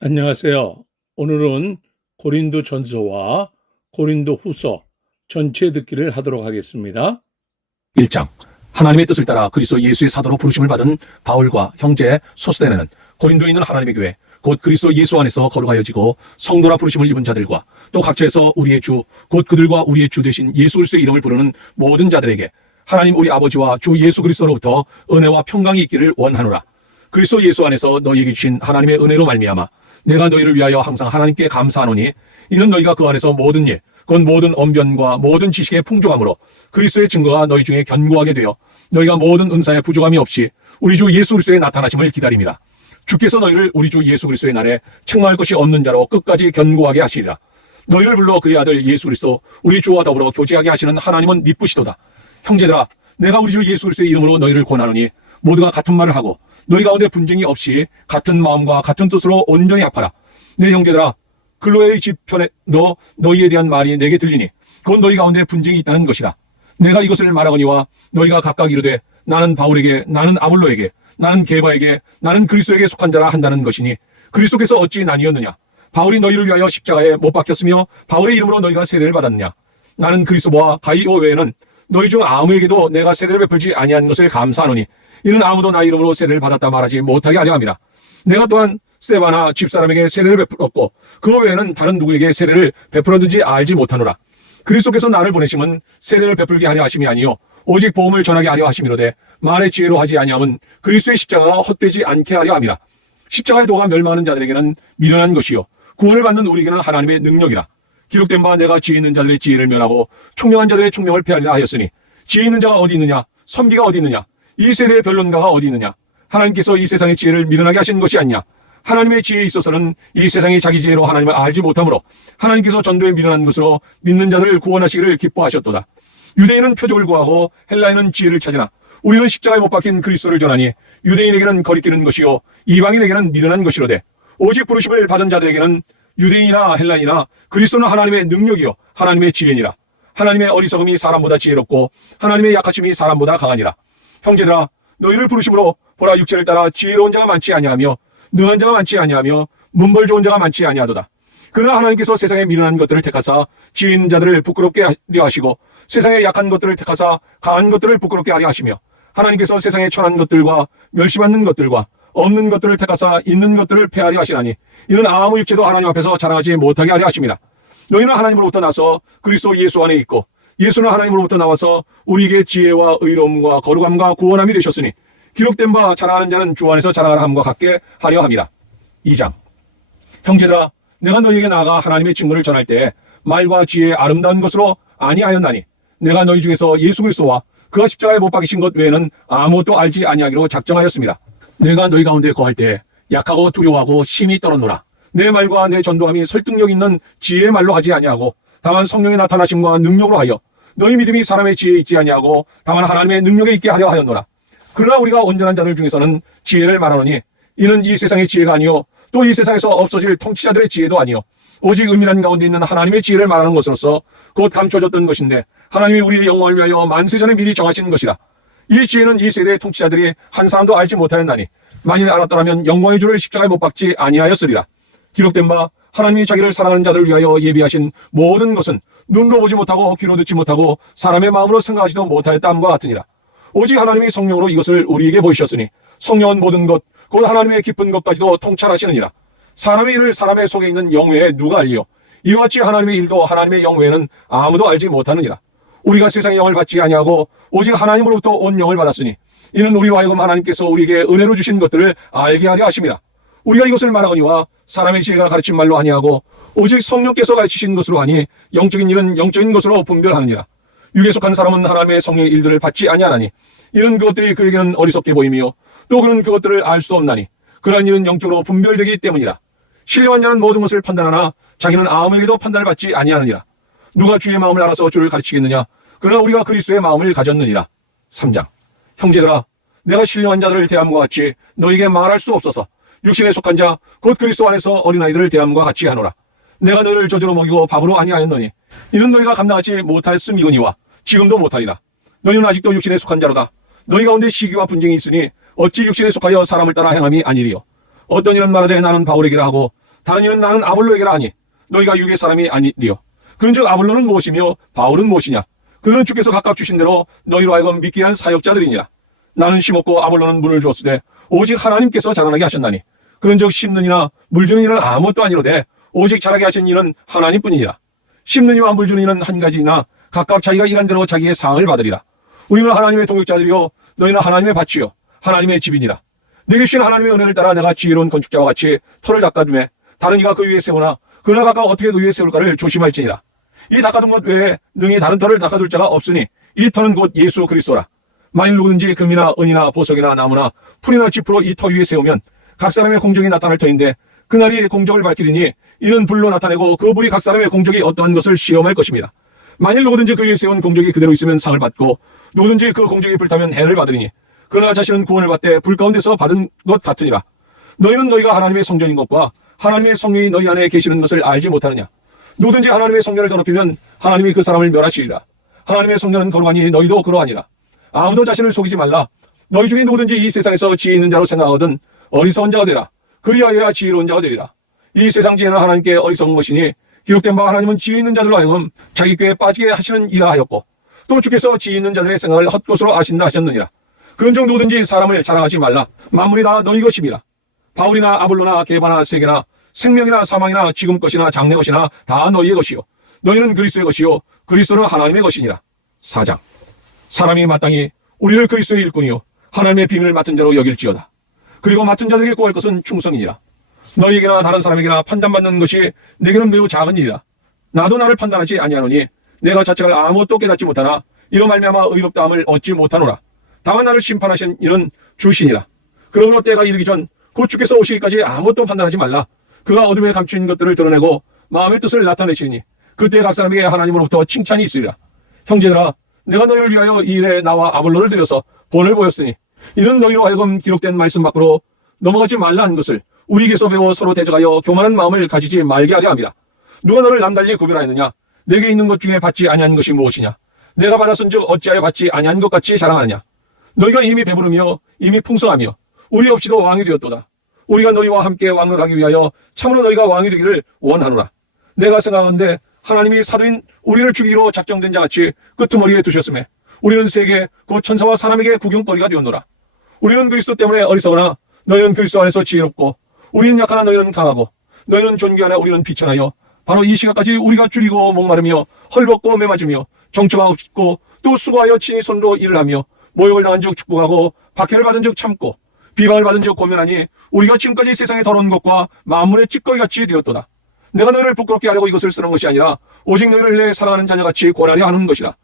안녕하세요. 오늘은 고린도 전서와 고린도 후서 전체 듣기를 하도록 하겠습니다. 1장. 하나님의 뜻을 따라 그리스도 예수의 사도로 부르심을 받은 바울과 형제 소스데네는 고린도에 있는 하나님의 교회 곧 그리스도 예수 안에서 거룩하여지고 성도라 부르심을 입은 자들과 또 각처에서 우리의 주 곧 그들과 우리의 주 되신 예수 그리스도의 이름을 부르는 모든 자들에게 하나님 우리 아버지와 주 예수 그리스도로부터 은혜와 평강이 있기를 원하노라. 그리스도 예수 안에서 너희에게 주신 하나님의 은혜로 말미암아 내가 너희를 위하여 항상 하나님께 감사하노니 이는 너희가 그 안에서 모든 일 곧 모든 언변과 모든 지식의 풍족함으로 그리스도의 증거가 너희 중에 견고하게 되어 너희가 모든 은사의 부족함이 없이 우리 주 예수 그리스도의 나타나심을 기다림이라. 주께서 너희를 우리 주 예수 그리스도의 날에 책망할 것이 없는 자로 끝까지 견고하게 하시리라. 너희를 불러 그의 아들 예수 그리스도 우리 주와 더불어 교제하게 하시는 하나님은 미쁘시도다. 형제들아, 내가 우리 주 예수 그리스도의 이름으로 너희를 권하노니 모두가 같은 말을 하고 너희 가운데 분쟁이 없이 같은 마음과 같은 뜻으로 온전히 합하라. 내 형제들아, 글로의 집편에도 너희에 대한 말이 내게 들리니 곧 너희 가운데 분쟁이 있다는 것이라. 내가 이것을 말하거니와 너희가 각각 이르되 나는 바울에게, 나는 아볼로에게, 나는 게바에게, 나는 그리스도에게 속한 자라 한다는 것이니 그리스도께서 어찌 나뉘었느냐? 바울이 너희를 위하여 십자가에 못 박혔으며 바울의 이름으로 너희가 세례를 받았느냐? 나는 그리스도와 가이오 외에는 너희 중 아무에게도 내가 세례를 베풀지 아니한 것을 감사하노니 이는 아무도 나 이름으로 세례를 받았다 말하지 못하게 하려 함이라. 내가 또한 스데바나 집사람에게 세례를 베풀었고 그 외에는 다른 누구에게 세례를 베풀었는지 알지 못하노라. 그리스도께서 나를 보내심은 세례를 베풀게 하려 하심이 아니요 오직 복음을 전하게 하려 하심이로되 말의 지혜로 하지 아니함은 그리스도의 십자가가 헛되지 않게 하려 함이라. 십자가의 도가 멸망하는 자들에게는 미련한 것이요 구원을 받는 우리에게는 하나님의 능력이라. 기록된 바 내가 지혜 있는 자들의 지혜를 멸하고 총명한 자들의 총명을 폐하리라 하였으니 지혜 있는 자가 어디 있느냐? 선비가 어디 있느냐? 이 세대의 변론가가 어디 있느냐? 하나님께서 이 세상의 지혜를 미련하게 하신 것이 아니냐? 하나님의 지혜에 있어서는 이 세상이 자기 지혜로 하나님을 알지 못하므로 하나님께서 전도에 미련한 것으로 믿는 자들을 구원하시기를 기뻐하셨도다. 유대인은 표적을 구하고 헬라인은 지혜를 찾으나 우리는 십자가에 못 박힌 그리스도를 전하니 유대인에게는 거리끼는 것이요 이방인에게는 미련한 것이로되 오직 부르심을 받은 자들에게는 유대인이나 헬라인이나 그리스도는 하나님의 능력이요 하나님의 지혜니라. 하나님의 어리석음이 사람보다 지혜롭고 하나님의 약하심이 사람보다 강하니라. 형제들아, 너희를 부르심으로 보라 육체를 따라 지혜로운 자가 많지 아니하며 능한 자가 많지 아니하며 문벌 좋은 자가 많지 아니하도다. 그러나 하나님께서 세상에 미련한 것들을 택하사 지혜 있는 자들을 부끄럽게 하려 하시고 세상에 약한 것들을 택하사 강한 것들을 부끄럽게 하려 하시며 하나님께서 세상에 천한 것들과 멸시받는 것들과 없는 것들을 택하사 있는 것들을 폐하려 하시나니 이는 아무 육체도 하나님 앞에서 자랑하지 못하게 하려 하심이라. 너희는 하나님으로부터 나서 그리스도 예수 안에 있고 예수는 하나님으로부터 나와서 우리에게 지혜와 의로움과 거룩함과 구원함이 되셨으니 기록된 바 자랑하는 자는 주 안에서 자랑하라 함과 같게 하려 함이라. 2장. 형제들아, 내가 너희에게 나아가 하나님의 증거를 전할 때 말과 지혜의 아름다운 것으로 아니하였나니 내가 너희 중에서 예수 그리스도와 그가 십자가에 못 박이신 것 외에는 아무것도 알지 아니하기로 작정하였습니다. 내가 너희 가운데 거할 때 약하고 두려워하고 심히 떨었노라. 내 말과 내 전도함이 설득력 있는 지혜의 말로 하지 아니하고 다만 성령의 나타나심과 능력으로 하여 너희 믿음이 사람의 지혜에 있지 아니하고 다만 하나님의 능력에 있게 하려 하였노라. 그러나 우리가 온전한 자들 중에서는 지혜를 말하노니 이는 이 세상의 지혜가 아니요 또 이 세상에서 없어질 통치자들의 지혜도 아니요 오직 은밀한 가운데 있는 하나님의 지혜를 말하는 것으로서 곧 감춰졌던 것인데 하나님이 우리의 영광을 위하여 만세전에 미리 정하신 것이라. 이 지혜는 이 세대의 통치자들이 한 사람도 알지 못하였나니 만일 알았더라면 영광의 주를 십자가에 못 박지 아니하였으리라. 기록된 바 하나님이 자기를 사랑하는 자들을 위하여 예비하신 모든 것은 눈으로 보지 못하고 귀로 듣지 못하고 사람의 마음으로 생각하지도 못하였다함과 같으니라. 오직 하나님이 성령으로 이것을 우리에게 보이셨으니 성령은 모든 것 곧 하나님의 기쁜 것까지도 통찰하시느니라. 사람의 일을 사람의 속에 있는 영 외에 누가 알리요? 이와 같이 하나님의 일도 하나님의 영 외에는 아무도 알지 못하느니라. 우리가 세상의 영을 받지 아니하고 오직 하나님으로부터 온 영을 받았으니 이는 우리로 하여금 하나님께서 우리에게 은혜로 주신 것들을 알게 하려 하심이라. 우리가 이것을 말하거니와 사람의 지혜가 가르친 말로 아니하고 오직 성령께서 가르치신 것으로 하니 영적인 일은 영적인 것으로 분별하느니라. 육에 속한 사람은 하나님의 성령의 일들을 받지 아니하나니 이는 그것들이 그에게는 어리석게 보이며 또 그는 그것들을 알 수 없나니 그러한 일은 영적으로 분별되기 때문이라. 신령한 자는 모든 것을 판단하나 자기는 아무에게도 판단을 받지 아니하느니라. 누가 주의 마음을 알아서 주를 가르치겠느냐? 그러나 우리가 그리스도의 마음을 가졌느니라. 3장. 형제들아, 내가 신령한 자들을 대함과 같이 너희에게 말할 수 없어서 육신에 속한 자 곧 그리스도 안에서 어린아이들을 대함과 같이 하노라. 내가 너희를 저주로 먹이고 밥으로 아니하였노니 이는 너희가 감당하지 못하였음이거니와 지금도 못하리라. 너희는 아직도 육신에 속한 자로다. 너희 가운데 시기와 분쟁이 있으니 어찌 육신에 속하여 사람을 따라 행함이 아니리요. 어떤 이는 말하되 나는 바울에게라 하고 다른 이는 나는 아볼로에게라 하니 너희가 육의 사람이 아니리요. 그런즉 아볼로는 무엇이며 바울은 무엇이냐? 그들은 주께서 각각 주신 대로 너희로 하여금 믿게 한 사역자들이니라. 나는 심었고 아볼로는 물을 주었으되 오직 하나님께서 자라나게 하셨나니 그런즉 심는 이나 물 주는 이는 아무것도 아니로되 오직 자라게 하신 이는 하나님뿐이니라. 심는 이와 물 주는 이는 한 가지이나 각각 자기가 일한 대로 자기의 상을 받으리라. 우리는 하나님의 동역자들이요 너희는 하나님의 밭이요 하나님의 집이니라. 내게 주신 하나님의 은혜를 따라 내가 지혜로운 건축자와 같이 터를 닦아두매 다른 이가 그 위에 세우나 그러나 각각 어떻게 그 위에 세울까를 조심할지니라. 이 닦아둔 것 외에 능히 다른 터를 닦아둘 자가 없으니 이 터는 곧 예수 그리스도라. 만일 누구든지 금이나 은이나 보석이나 나무나 풀이나 짚으로 이 터 위에 세우면 각 사람의 공적이 나타날 터인데 그날이 공적을 밝히리니 이는 불로 나타내고 그 불이 각 사람의 공적이 어떠한 것을 시험할 것입니다. 만일 누구든지 그 위에 세운 공적이 그대로 있으면 상을 받고 누구든지 그 공적이 불타면 해를 받으리니 그러나 자신은 구원을 받되 불 가운데서 받은 것 같으니라. 너희는 너희가 하나님의 성전인 것과 하나님의 성령이 너희 안에 계시는 것을 알지 못하느냐? 누구든지 하나님의 성전을 더럽히면 하나님이 그 사람을 멸하시리라. 하나님의 성전은 거룩하니 너희도 그러하니라. 아무도 자신을 속이지 말라. 너희 중에 누구든지 이 세상에서 지혜 있는 자로 생각하거든 어리석은 자가 되라. 그리하여야 지혜로운 자가 되리라. 이 세상 지혜는 하나님께 어리석은 것이니 기록된 바와 하나님은 지혜 있는 자들로 하여금 자기 꾀에 빠지게 하시는 이라 하였고 또 주께서 지혜 있는 자들의 생각을 헛것으로 아신다 하셨느니라. 그런즉 누구든지 사람을 자랑하지 말라. 만물이 다 너희 것임이라. 바울이나 아볼로나 게바나 세계나 생명이나 사망이나 지금 것이나 장래 것이나 다 너희의 것이요 너희는 그리스도의 것이요 그리스도는 하나님의 것이니라. 4장. 사람이 마땅히 우리를 그리스도의 일꾼이요 하나님의 비밀을 맡은 자로 여길지어다. 그리고 맡은 자들에게 구할 것은 충성이니라. 너희에게나 다른 사람에게나 판단받는 것이 내게는 매우 작은 일이라. 나도 나를 판단하지 아니하노니 내가 자책을 아무것도 깨닫지 못하나 이로 말미암아 의롭다함을 얻지 못하노라. 다만 나를 심판하신 이는 주시니라. 그러므로 때가 이르기 전 곧 주께서 오시기까지 아무것도 판단하지 말라. 그가 어둠에 감춘 것들을 드러내고 마음의 뜻을 나타내시니 그때 각 사람에게 하나님으로부터 칭찬이 있으리라. 형제들아, 내가 너희를 위하여 이 일에 나와 아볼로를 들여서 본을 보였으니 이는 너희로 하여금 기록된 말씀 밖으로 넘어가지 말라 한 것을 우리에게서 배워 서로 대적하여 교만한 마음을 가지지 말게 하려 함이라. 누가 너를 남달리 구별하였느냐? 내게 있는 것 중에 받지 아니한 것이 무엇이냐? 내가 받았은즉 어찌하여 받지 아니한 것 같이 자랑하느냐? 너희가 이미 배부르며 이미 풍성하며 우리 없이도 왕이 되었도다. 우리가 너희와 함께 왕을 하기 위하여 참으로 너희가 왕이 되기를 원하노라. 내가 생각하건대 하나님이 사도인 우리를 죽이기로 작정된 자같이 끄트머리에 두셨음에 우리는 세계 곧 천사와 사람에게 구경거리가 되었노라. 우리는 그리스도 때문에 어리석으나 너희는 그리스도 안에서 지혜롭고 우리는 약하나 너희는 강하고 너희는 존귀하나 우리는 비천하여 바로 이 시각까지 우리가 줄이고 목마르며 헐벗고 매맞으며 정처가 없고 또 수고하여 친히 손으로 일을 하며 모욕을 당한 즉 축복하고 박해를 받은 즉 참고 비방을 받은 즉 고면하니 우리가 지금까지 세상에 더러운 것과 만물의 찌꺼기같이 되었도다. 내가 너희를 부끄럽게 하려고 이것을 쓰는 것이 아니라 오직 너희를 내 사랑하는 자녀같이 권하려 하는 것이라.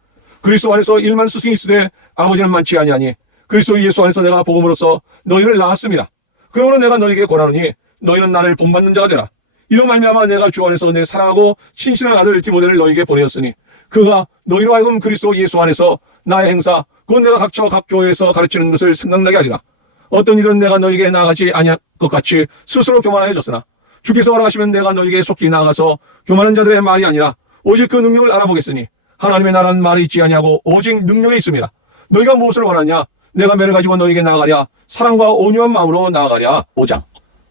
그리스도 안에서 일만 스승이 있으되 아버지는 많지 아니하니 그리스도 예수 안에서 내가 복음으로써 너희를 낳았음이라. 그러므로 내가 너희에게 권하노니 너희는 나를 본받는 자가 되라. 이런 말미암아 내가 주 안에서 내 사랑하고 신실한 아들 디모데를 너희에게 보내었으니 그가 너희로 하여금 그리스도 예수 안에서 나의 행사 곧 내가 각처 각 교회에서 가르치는 것을 생각나게 하리라. 어떤 일은 내가 너희에게 나아가지 아니할 것 같이 스스로 교만해졌으나 주께서 허락하시면 내가 너희에게 속히 나아가서 교만한 자들의 말이 아니라 오직 그 능력을 알아보겠으니 하나님의 나라는 말이 있지 아니하고 오직 능력에 있습니다. 너희가 무엇을 원하냐? 내가 매를 가지고 너희에게 나아가랴? 사랑과 온유한 마음으로 나아가랴? 5장.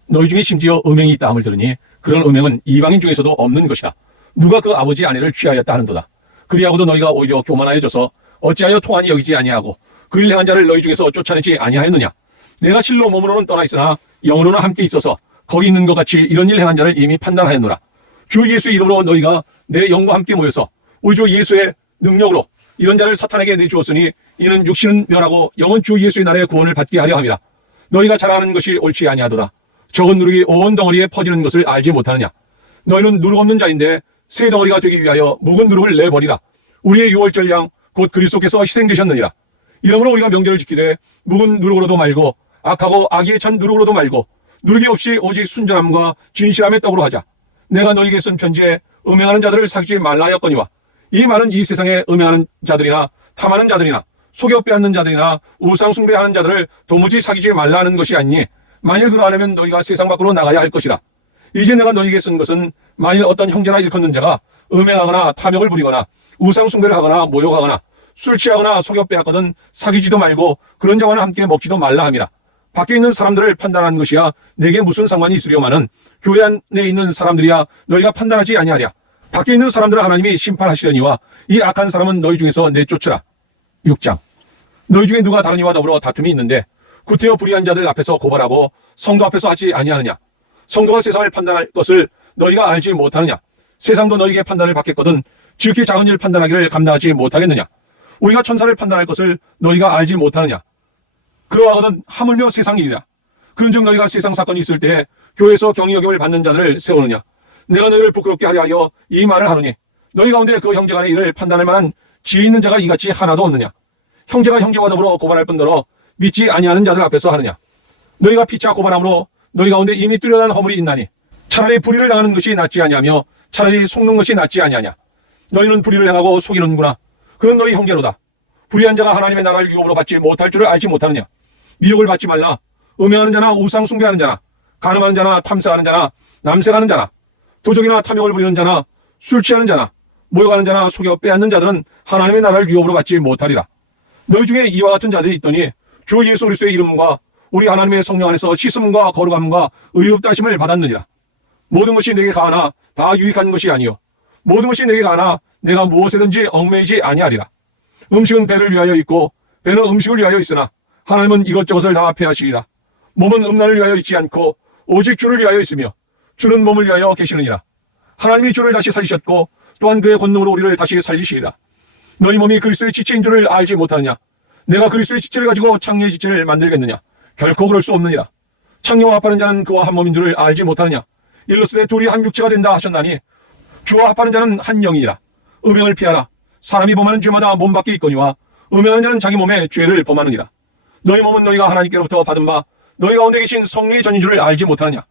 너희 중에 심지어 음행이 있다 함을 들으니 그런 음행은 이방인 중에서도 없는 것이라. 누가 그 아버지 아내를 취하였다 하는도다. 그리하고도 너희가 오히려 교만하여져서 어찌하여 통한이 여기지 아니하고 그 일 행한 자를 너희 중에서 쫓아내지 아니하였느냐? 내가 실로 몸으로는 떠나 있으나 영으로는 함께 있어서 거기 있는 것 같이 이런 일 행한 자를 이미 판단하였노라. 주 예수의 이름으로 너희가 내 영과 함께 모여서 우리 주 예수의 능력으로 이런 자를 사탄에게 내주었으니 이는 육신은 멸하고 영은 주 예수의 날에 구원을 받게 하려 함이라. 너희가 잘하는 것이 옳지 아니하도다. 적은 누룩이 온 덩어리에 퍼지는 것을 알지 못하느냐? 너희는 누룩 없는 자인데 새 덩어리가 되기 위하여 묵은 누룩을 내버리라. 우리의 유월절 양 곧 그리스도께서 희생되셨느니라. 이러므로 우리가 명절을 지키되 묵은 누룩으로도 말고 악하고 악의에 찬 누룩으로도 말고 누룩이 없이 오직 순전함과 진실함의 떡으로 하자. 내가 너희에게 쓴 편지에 음행하는 자들을 사귀지 말라 하였거니와 이 말은 이 세상에 음행하는 자들이나 탐하는 자들이나 속여 빼앗는 자들이나 우상 숭배하는 자들을 도무지 사귀지 말라 하는 것이 아니니 만일 그러하려면 너희가 세상 밖으로 나가야 할 것이라. 이제 내가 너희에게 쓴 것은 만일 어떤 형제나 일컫는 자가 음행하거나 탐욕을 부리거나 우상 숭배를 하거나 모욕하거나 술 취하거나 속여 빼앗거든 사귀지도 말고 그런 자와는 함께 먹지도 말라 함이라. 밖에 있는 사람들을 판단하는 것이야 내게 무슨 상관이 있으려마는 교회 안에 있는 사람들이야 너희가 판단하지 아니하랴. 밖에 있는 사람들을 하나님이 심판하시려니와 이 악한 사람은 너희 중에서 내쫓으라. 6장. 너희 중에 누가 다른 이와 더불어 다툼이 있는데 구태여 불의한 자들 앞에서 고발하고 성도 앞에서 하지 아니하느냐. 성도가 세상을 판단할 것을 너희가 알지 못하느냐. 세상도 너희에게 판단을 받겠거든 지극히 작은 일 판단하기를 감당하지 못하겠느냐. 우리가 천사를 판단할 것을 너희가 알지 못하느냐. 그러하거든 하물며 세상 일이라. 그런즉 너희가 세상 사건이 있을 때에 교회에서 경위 여김을 받는 자들을 세우느냐. 내가 너희를 부끄럽게 하려 하여 이 말을 하노니 너희 가운데 그 형제 간의 일을 판단할 만한 지혜 있는 자가 이같이 하나도 없느냐. 형제가 형제와 더불어 고발할 뿐더러 믿지 아니하는 자들 앞에서 하느냐. 너희가 피차 고발함으로 너희 가운데 이미 뚜렷한 허물이 있나니 차라리 불의를 당하는 것이 낫지 아니하며 차라리 속는 것이 낫지 아니하냐. 너희는 불의를 행하고 속이는구나. 그건 너희 형제로다. 불의한 자가 하나님의 나라를 유업으로 받지 못할 줄을 알지 못하느냐. 미혹을 받지 말라. 음행하는 자나 우상 숭배하는 자나 간음하는 자나 탐색하는 자나 남색하는 자나 도적이나 탐욕을 부리는 자나 술 취하는 자나 모욕하는 자나 속여 빼앗는 자들은 하나님의 나라를 유업으로 받지 못하리라. 너희 중에 이와 같은 자들이 있더니 주 예수 그리스도의 이름과 우리 하나님의 성령 안에서 씻음과 거룩함과 의롭다 하심을 받았느니라. 모든 것이 내게 가하나 다 유익한 것이 아니요 모든 것이 내게 가하나 내가 무엇에든지 얽매이지 아니하리라. 음식은 배를 위하여 있고 배는 음식을 위하여 있으나 하나님은 이것저것을 다 폐하시리라. 몸은 음란을 위하여 있지 않고 오직 주를 위하여 있으며 주는 몸을 위하여 계시느니라. 하나님이 주를 다시 살리셨고 또한 그의 권능으로 우리를 다시 살리시리라. 너희 몸이 그리스도의 지체인 줄을 알지 못하느냐. 내가 그리스도의 지체를 가지고 창녀의 지체를 만들겠느냐. 결코 그럴 수 없느니라. 창녀와 합하는 자는 그와 한 몸인 줄을 알지 못하느냐. 일러스되 둘이 한 육체가 된다 하셨나니 주와 합하는 자는 한 영이니라. 음행을 피하라. 사람이 범하는 죄마다 몸 밖에 있거니와 음행하는 자는 자기 몸에 죄를 범하느니라. 너희 몸은 너희가 하나님께로부터 받은 바 너희 가운데 계신 성령의 전인 줄을 알지 못하느냐.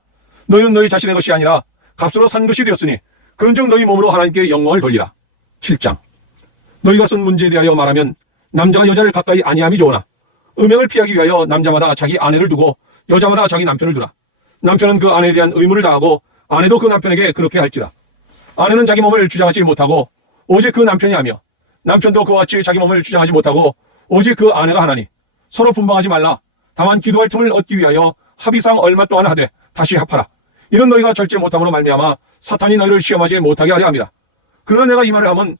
너희는 너희 자신의 것이 아니라 값으로 산 것이 되었으니 그런즉 너희 몸으로 하나님께 영광을 돌리라. 7장. 너희가 쓴 문제에 대하여 말하면 남자가 여자를 가까이 아니함이 좋으나 음행을 피하기 위하여 남자마다 자기 아내를 두고 여자마다 자기 남편을 두라. 남편은 그 아내에 대한 의무를 다하고 아내도 그 남편에게 그렇게 할지라. 아내는 자기 몸을 주장하지 못하고 오직 그 남편이 하며 남편도 그와 같이 자기 몸을 주장하지 못하고 오직 그 아내가 하나니 서로 분방하지 말라. 다만 기도할 틈을 얻기 위하여 합의상 얼마 동안 하되 다시 합하라. 이런 너희가 절제 못함으로 말미암아 사탄이 너희를 시험하지 못하게 하려 함이라. 그러나 내가 이 말을 하면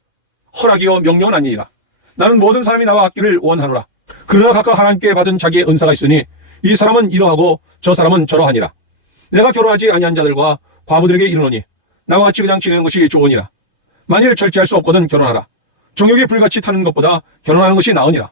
허락이요 명령은 아니니라. 나는 모든 사람이 나와 같기를 원하노라. 그러나 각각 하나님께 받은 자기의 은사가 있으니 이 사람은 이러하고 저 사람은 저러하니라. 내가 결혼하지 아니한 자들과 과부들에게 이르노니 나와 같이 그냥 지내는 것이 좋으니라. 만일 절제할 수 없거든 결혼하라. 정욕이 불같이 타는 것보다 결혼하는 것이 나으니라.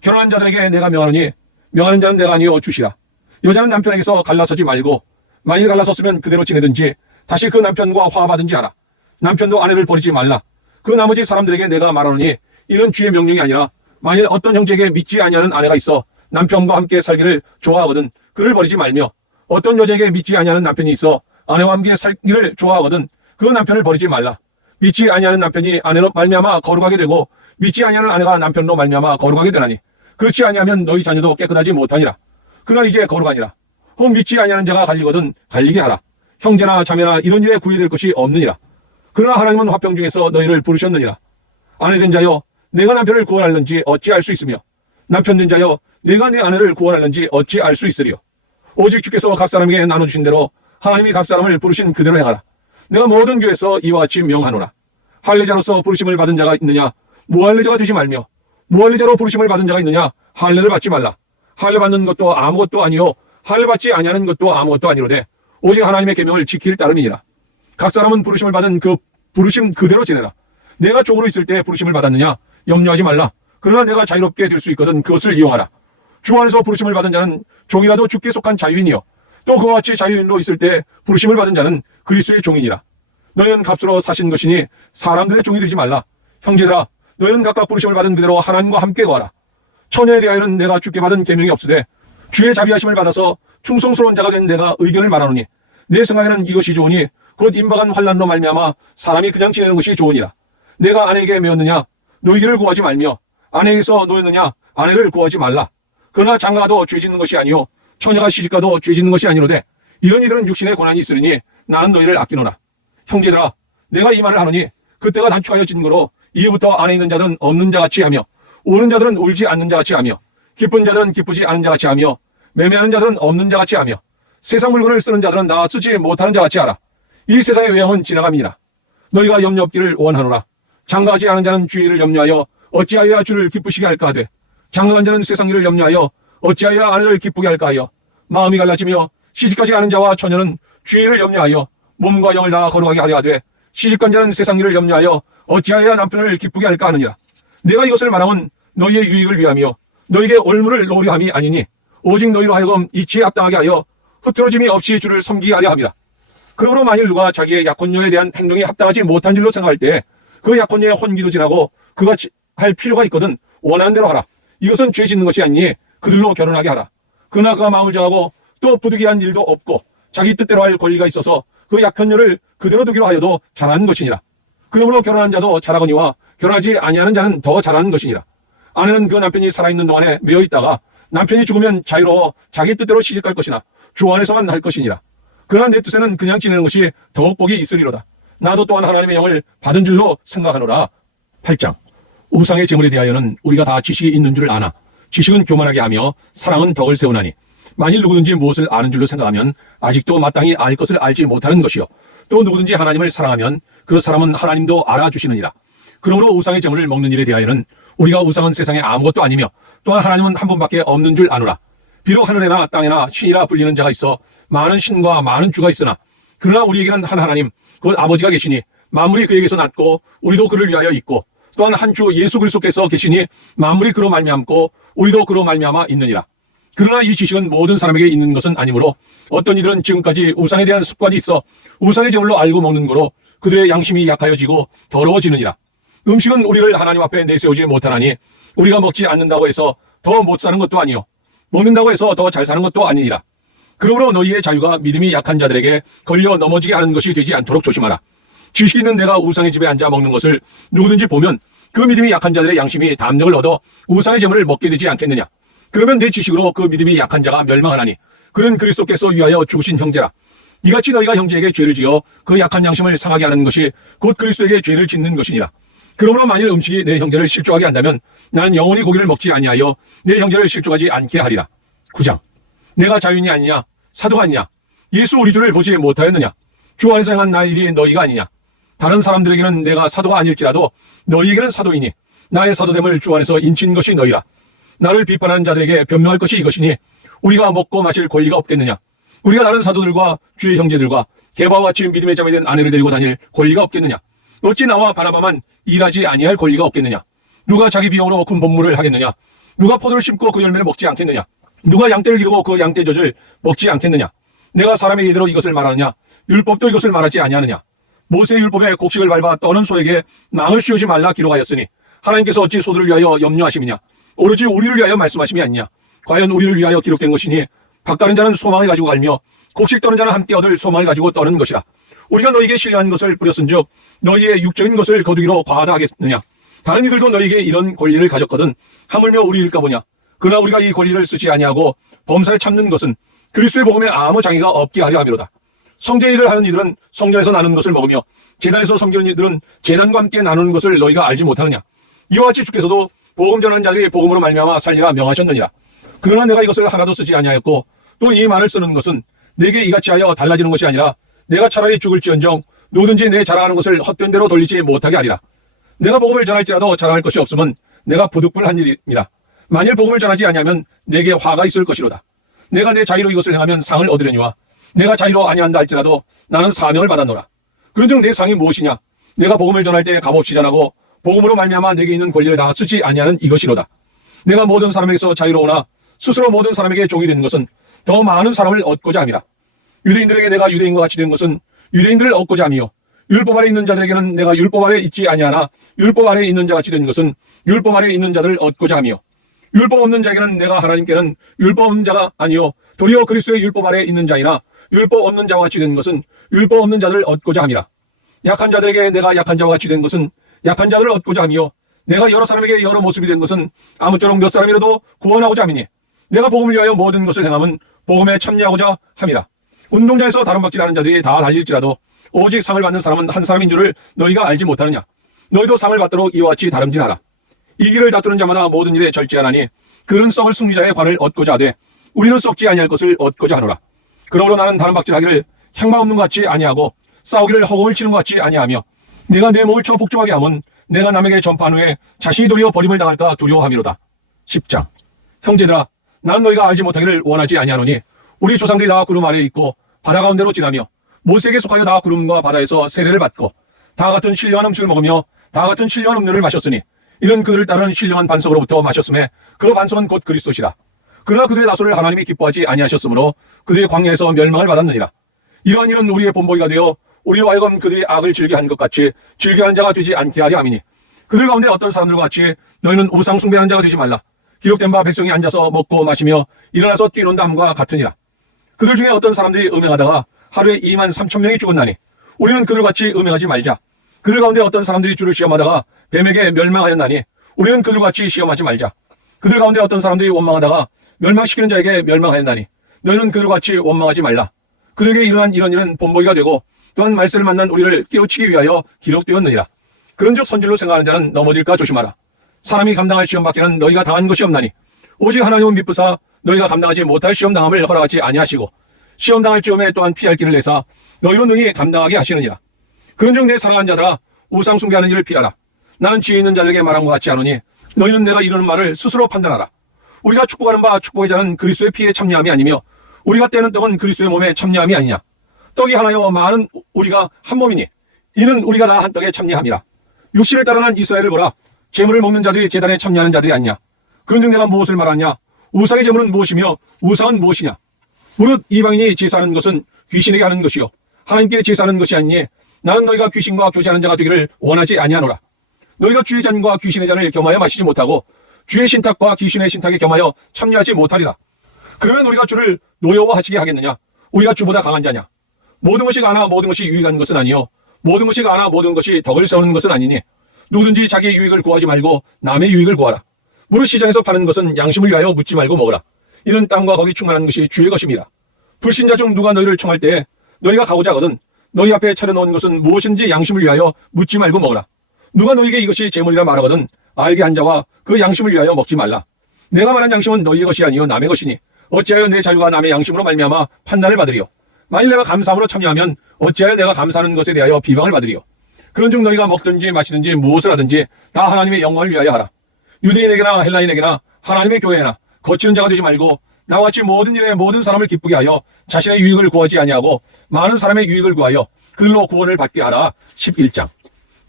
결혼한 자들에게 내가 명하노니 명하는 자는 내가 아니요 주시라. 여자는 남편에게서 갈라서지 말고 만일 갈라섰으면 그대로 지내든지 다시 그 남편과 화합하든지 하라. 남편도 아내를 버리지 말라. 그 나머지 사람들에게 내가 말하노니 이는 주의 명령이 아니라 만일 어떤 형제에게 믿지 아니하는 아내가 있어 남편과 함께 살기를 좋아하거든 그를 버리지 말며 어떤 여자에게 믿지 아니하는 남편이 있어 아내와 함께 살기를 좋아하거든 그 남편을 버리지 말라. 믿지 아니하는 남편이 아내로 말미암아 거룩하게 되고 믿지 아니하는 아내가 남편으로 말미암아 거룩하게 되나니 그렇지 아니하면 너희 자녀도 깨끗하지 못하니라. 그러나 이제 거룩하니라. 혹 믿지 아니하는 자가 갈리거든 갈리게 하라. 형제나 자매나 이런 일에 구애될 것이 없느니라. 그러나 하나님은 화평 중에서 너희를 부르셨느니라. 아내 된 자여 내가 남편을 구원할는지 어찌 알 수 있으며 남편 된 자여 내가 내 아내를 구원할는지 어찌 알 수 있으리요. 오직 주께서 각 사람에게 나눠주신 대로 하나님이 각 사람을 부르신 그대로 행하라. 내가 모든 교회에서 이와 같이 명하노라. 할례자로서 부르심을 받은 자가 있느냐 무할례자가 되지 말며 무할례자로 부르심을 받은 자가 있느냐 할례를 받지 말라. 할례 받는 것도 아무것도 아니요 할례 받지 아니하는 것도 아무것도 아니로되 오직 하나님의 계명을 지킬 따름이니라. 각 사람은 부르심을 받은 그 부르심 그대로 지내라. 내가 종으로 있을 때 부르심을 받았느냐 염려하지 말라. 그러나 내가 자유롭게 될 수 있거든 그것을 이용하라. 주 안에서 부르심을 받은 자는 종이라도 주께 속한 자유인이요 또 그와 같이 자유인으로 있을 때 부르심을 받은 자는 그리스도의 종이니라. 너희는 값으로 사신 것이니 사람들의 종이 되지 말라. 형제들아 너희는 각각 부르심을 받은 그대로 하나님과 함께 거하라. 처녀에 대하여는 내가 주께 받은 계명이 없으되 주의 자비하심을 받아서 충성스러운 자가 된 내가 의견을 말하노니 내 생각에는 이것이 좋으니 곧 임박한 환난으로 말미암아 사람이 그냥 지내는 것이 좋으니라. 내가 아내에게 메었느냐 노이기를 구하지 말며 아내에게서 노였느냐 아내를 구하지 말라. 그러나 장가도 죄 짓는 것이 아니요 처녀가 시집가도 죄 짓는 것이 아니로되 이런 이들은 육신의 고난이 있으리니 나는 너희를 아끼노라. 형제들아 내가 이 말을 하노니 그때가 단축하여 진거로 이후부터 안에 있는 자들은 없는 자같이 하며 우는 자들은 울지 않는 자같이 하며 기쁜 자들은 기쁘지 않은 자같이 하며 매매하는 자들은 없는 자같이 하며 세상 물건을 쓰는 자들은 다 쓰지 못하는 자같이 하라. 이 세상의 외형은 지나갑니다. 너희가 염려 없기를 원하노라. 장가하지 않은 자는 주의를 염려하여 어찌하여 주를 기쁘시게 할까 하되 장가한 자는 세상 일을 염려하여 어찌하여 아내를 기쁘게 할까 하여 마음이 갈라지며 시집가지 않은 자와 처녀는 주의를 염려하여 몸과 영을 다 거룩하게 하려 하되 시집간 자는 세상 일을 염려하여 어찌하여 남편을 기쁘게 할까 하느니라. 내가 이것을 말함은 너희의 유익을 위하며 너희에게 올무를 놓으려 함이 아니니 오직 너희로 하여금 이치에 합당하게 하여 흐트러짐이 없이 주를 섬기게 하려 함이라. 그러므로 만일 누가 자기의 약혼녀에 대한 행동이 합당하지 못한 줄로 생각할 때 그 약혼녀의 혼기도 지나고 그가 할 필요가 있거든 원하는 대로 하라. 이것은 죄 짓는 것이 아니니 그들로 결혼하게 하라. 그러나 그가 마음을 정하고 또 부득이한 일도 없고 자기 뜻대로 할 권리가 있어서 그 약혼녀를 그대로 두기로 하여도 잘하는 것이니라. 그러므로 결혼한 자도 잘하거니와 결혼하지 아니하는 자는 더 잘하는 것이니라. 아내는 그 남편이 살아있는 동안에 매어 있다가 남편이 죽으면 자유로워 자기 뜻대로 시집갈 것이나 주 안에서만 할 것이니라. 그러나 내 뜻에는 그냥 지내는 것이 더욱 복이 있으리로다. 나도 또한 하나님의 영을 받은 줄로 생각하노라. 8장. 우상의 제물에 대하여는 우리가 다 지식이 있는 줄을 아나 지식은 교만하게 하며 사랑은 덕을 세우나니 만일 누구든지 무엇을 아는 줄로 생각하면 아직도 마땅히 알 것을 알지 못하는 것이요 또 누구든지 하나님을 사랑하면 그 사람은 하나님도 알아주시느니라. 그러므로 우상의 제물을 먹는 일에 대하여는 우리가 우상은 세상에 아무것도 아니며 또한 하나님은 한 분밖에 없는 줄 아노라. 비록 하늘에나 땅에나 신이라 불리는 자가 있어 많은 신과 많은 주가 있으나 그러나 우리에게는 한 하나님 곧 아버지가 계시니 만물이 그에게서 났고 우리도 그를 위하여 있고 또한 한 주 예수 그리스도께서 계시니 만물이 그로 말미암고 우리도 그로 말미암아 있느니라. 그러나 이 지식은 모든 사람에게 있는 것은 아니므로 어떤 이들은 지금까지 우상에 대한 습관이 있어 우상의 제물로 알고 먹는 거로 그들의 양심이 약하여지고 더러워지느니라. 음식은 우리를 하나님 앞에 내세우지 못하나니 우리가 먹지 않는다고 해서 더 못 사는 것도 아니요 먹는다고 해서 더 잘 사는 것도 아니니라. 그러므로 너희의 자유가 믿음이 약한 자들에게 걸려 넘어지게 하는 것이 되지 않도록 조심하라. 지식이 있는 내가 우상의 집에 앉아 먹는 것을 누구든지 보면 그 믿음이 약한 자들의 양심이 담력을 얻어 우상의 제물을 먹게 되지 않겠느냐. 그러면 내 지식으로 그 믿음이 약한 자가 멸망하나니 그는 그리스도께서 위하여 죽으신 형제라. 이같이 너희가 형제에게 죄를 지어 그 약한 양심을 상하게 하는 것이 곧 그리스도에게 죄를 짓는 것이니라. 그러므로 만일 음식이 내 형제를 실족하게 한다면 나는 영원히 고기를 먹지 아니하여 내 형제를 실족하지 않게 하리라. 9장. 내가 자유인이 아니냐 사도가 아니냐 예수 우리 주를 보지 못하였느냐 주 안에서 행한 나의 일이 너희가 아니냐. 다른 사람들에게는 내가 사도가 아닐지라도 너희에게는 사도이니 나의 사도됨을 주 안에서 인친 것이 너희라. 나를 비판하는 자들에게 변명할 것이 이것이니 우리가 먹고 마실 권리가 없겠느냐. 우리가 다른 사도들과 주의 형제들과 게바와 같이 믿음의 자매 된 아내를 데리고 다닐 권리가 없겠느냐. 어찌 나와 바나바만 일하지 아니할 권리가 없겠느냐. 누가 자기 비용으로 군 법무를 하겠느냐. 누가 포도를 심고 그 열매를 먹지 않겠느냐. 누가 양떼를 기르고 그 양떼젖을 먹지 않겠느냐. 내가 사람의 예대로 이것을 말하느냐. 율법도 이것을 말하지 아니하느냐. 모세의 율법에 곡식을 밟아 떠는 소에게 망을 씌우지 말라 기록하였으니 하나님께서 어찌 소들을 위하여 염려하심이냐. 오로지 우리를 위하여 말씀하심이 아니냐. 과연 우리를 위하여 기록된 것이니 박다른 자는 소망을 가지고 갈며 곡식 떠는 자는 함께 얻을 소망을 가지고 떠는 것이라. 우리가 너희에게 신뢰한 것을 뿌렸은즉 너희의 육적인 것을 거두기로 과하다 하겠느냐. 다른 이들도 너희에게 이런 권리를 가졌거든 하물며 우리일까 보냐. 그러나 우리가 이 권리를 쓰지 아니하고 범사에 참는 것은 그리스도의 복음에 아무 장애가 없게 하려 함이로다. 성제 일을 하는 이들은 성전에서 나누는 것을 먹으며 제단에서 섬기는 이들은 제단과 함께 나누는 것을 너희가 알지 못하느냐. 이와 같이 주께서도 복음 전하는 자들이 복음으로 말미암아 살리라 명하셨느니라. 그러나 내가 이것을 하나도 쓰지 아니하였고 또 이 말을 쓰는 것은 내게 이같이 하여 달라지는 것이 아니라 내가 차라리 죽을지언정 누구든지 내 자랑하는 것을 헛된 대로 돌리지 못하게 하리라. 내가 복음을 전할지라도 자랑할 것이 없으면 내가 부득불한 일입니다. 만일 복음을 전하지 아니하면 내게 화가 있을 것이로다. 내가 내 자유로 이것을 행하면 상을 얻으려니와 내가 자유로 아니한다 할지라도 나는 사명을 받았노라. 그런즉 내 상이 무엇이냐. 내가 복음을 전할 때 값없이 전하고 복음으로 말미암아 내게 있는 권리를 다 쓰지 아니하는 이것이로다. 내가 모든 사람에게서 자유로우나 스스로 모든 사람에게 종이 되는 것은 더 많은 사람을 얻고자 함이라. 유대인들에게 내가 유대인과 같이 된 것은 유대인들을 얻고자 함이요 율법 아래 있는 자들에게는 내가 율법 아래 있지 아니하나 율법 아래 있는 자 같이 된 것은 율법 아래 있는 자들을 얻고자 함이요 율법 없는 자에게는 내가 하나님께는 율법 없는 자가 아니요 도리어 그리스도의 율법 아래 있는 자이나 율법 없는 자와 같이 된 것은 율법 없는 자들을 얻고자 함이라. 약한 자들에게 내가 약한 자와 같이 된 것은 약한 자들을 얻고자 함이요 내가 여러 사람에게 여러 모습이 된 것은 아무쪼록 몇 사람이라도 구원하고자 함이니 내가 복음을 위하여 모든 것을 행함은 복음에 참여하고자 함이라. 운동장에서 다름박질 하는 자들이 다 달릴지라도 오직 상을 받는 사람은 한 사람인 줄을 너희가 알지 못하느냐. 너희도 상을 받도록 이와 같이 다름질하라. 이 길을 다투는 자마다 모든 일에 절제하나니 그는 썩을 승리자의 관을 얻고자 하되 우리는 썩지 아니할 것을 얻고자 하노라. 그러므로 나는 다른 박질하기를 행방 없는 것 같이 아니하고 싸우기를 허공을 치는 것 같이 아니하며 내가 내 몸을 쳐 복종하게 하면 내가 남에게 전파한 후에 자신이 도리어 버림을 당할까 두려워함이로다. 10장. 형제들아, 나는 너희가 알지 못하기를 원하지 아니하노니 우리 조상들이 다 구름 아래에 있고 바다 가운데로 지나며 모세에게 속하여 다 구름과 바다에서 세례를 받고 다 같은 신령한 음식을 먹으며 다 같은 신령한 음료를 마셨으니 이는 그들을 따르는 신령한 반석으로부터 마셨음에 그 반석은 곧 그리스도시라. 그러나 그들의 나소를 하나님이 기뻐하지 아니하셨으므로 그들이 광야에서 멸망을 받았느니라. 이러한 일은 우리의 본보기가 되어 우리로 하여금 그들이 악을 즐겨한 것 같이 즐겨하는 자가 되지 않게 하려 함이니 그들 가운데 어떤 사람들과 같이 너희는 우상 숭배하는 자가 되지 말라. 기록된 바 백성이 앉아서 먹고 마시며 일어나서 뛰논담과 같으니라. 그들 중에 어떤 사람들이 음행하다가 하루에 2만 3천 명이 죽었나니 우리는 그들같이 음행하지 말자. 그들 가운데 어떤 사람들이 주를 시험하다가 뱀에게 멸망하였나니 우리는 그들같이 시험하지 말자. 그들 가운데 어떤 사람들이 원망하다가 멸망시키는 자에게 멸망하였나니 너희는 그들같이 원망하지 말라. 그들에게 일어난 이런 일은 본보기가 되고 또한 말세를 만난 우리를 깨우치기 위하여 기록되었느니라. 그런즉 선질로 생각하는 자는 넘어질까 조심하라. 사람이 감당할 시험 밖에는 너희가 당한 것이 없나니 오직 하나님은 미쁘사 너희가 감당하지 못할 시험 당함을 허락하지 아니하시고 시험 당할 즈음에 또한 피할 길을 내사 너희로 능히 감당하게 하시느니라. 그런즉 내 사랑하는 자들아, 우상 숭배하는 일을 피하라. 나는 지혜 있는 자들에게 말한 것 같지 않으니 너희는 내가 이르는 말을 스스로 판단하라. 우리가 축복하는 바 축복의 자는 그리스도의 피에 참여함이 아니며 우리가 떼는 떡은 그리스도의 몸에 참여함이 아니냐. 떡이 하나여 많은 우리가 한 몸이니 이는 우리가 다 한 떡에 참여함이라. 육신을 따르는 이스라엘을 보라. 제물을 먹는 자들이 제단에 참여하는 자들이 아니냐. 그런즉 내가 무엇을 말하냐. 우상의 제물은 무엇이며 우상은 무엇이냐. 무릇 이방인이 제사하는 것은 귀신에게 하는 것이요 하나님께 제사하는 것이 아니니 나는 너희가 귀신과 교제하는 자가 되기를 원하지 아니하노라. 너희가 주의 잔과 귀신의 잔을 겸하여 마시지 못하고 주의 신탁과 귀신의 신탁에 겸하여 참여하지 못하리라. 그러면 우리가 주를 노여워하시게 하겠느냐. 우리가 주보다 강한 자냐. 모든 것이 가나 모든 것이 유익한 것은 아니요 모든 것이 가나 모든 것이 덕을 세우는 것은 아니니 누구든지 자기의 유익을 구하지 말고 남의 유익을 구하라. 무릇 시장에서 파는 것은 양심을 위하여 묻지 말고 먹으라. 이는 땅과 거기 충만한 것이 주의 것임이라. 불신자 중 누가 너희를 청할 때에 너희가 가고자 하거든 너희 앞에 차려놓은 것은 무엇인지 양심을 위하여 묻지 말고 먹으라. 누가 너희에게 이것이 제물이라 말하거든 알게 한 자와 그 양심을 위하여 먹지 말라. 내가 말한 양심은 너희의 것이 아니요 남의 것이니 어찌하여 내 자유가 남의 양심으로 말미암아 판단을 받으리요. 만일 내가 감사함으로 참여하면 어찌하여 내가 감사하는 것에 대하여 비방을 받으리요. 그런즉 너희가 먹든지 마시든지 무엇을 하든지 다 하나님의 영광을 위하여 하라. 유대인에게나 헬라인에게나 하나님의 교회나 거치는 자가 되지 말고 나와 같이 모든 일에 모든 사람을 기쁘게 하여 자신의 유익을 구하지 아니하고 많은 사람의 유익을 구하여 그들로 구원을 받게 하라. 11장.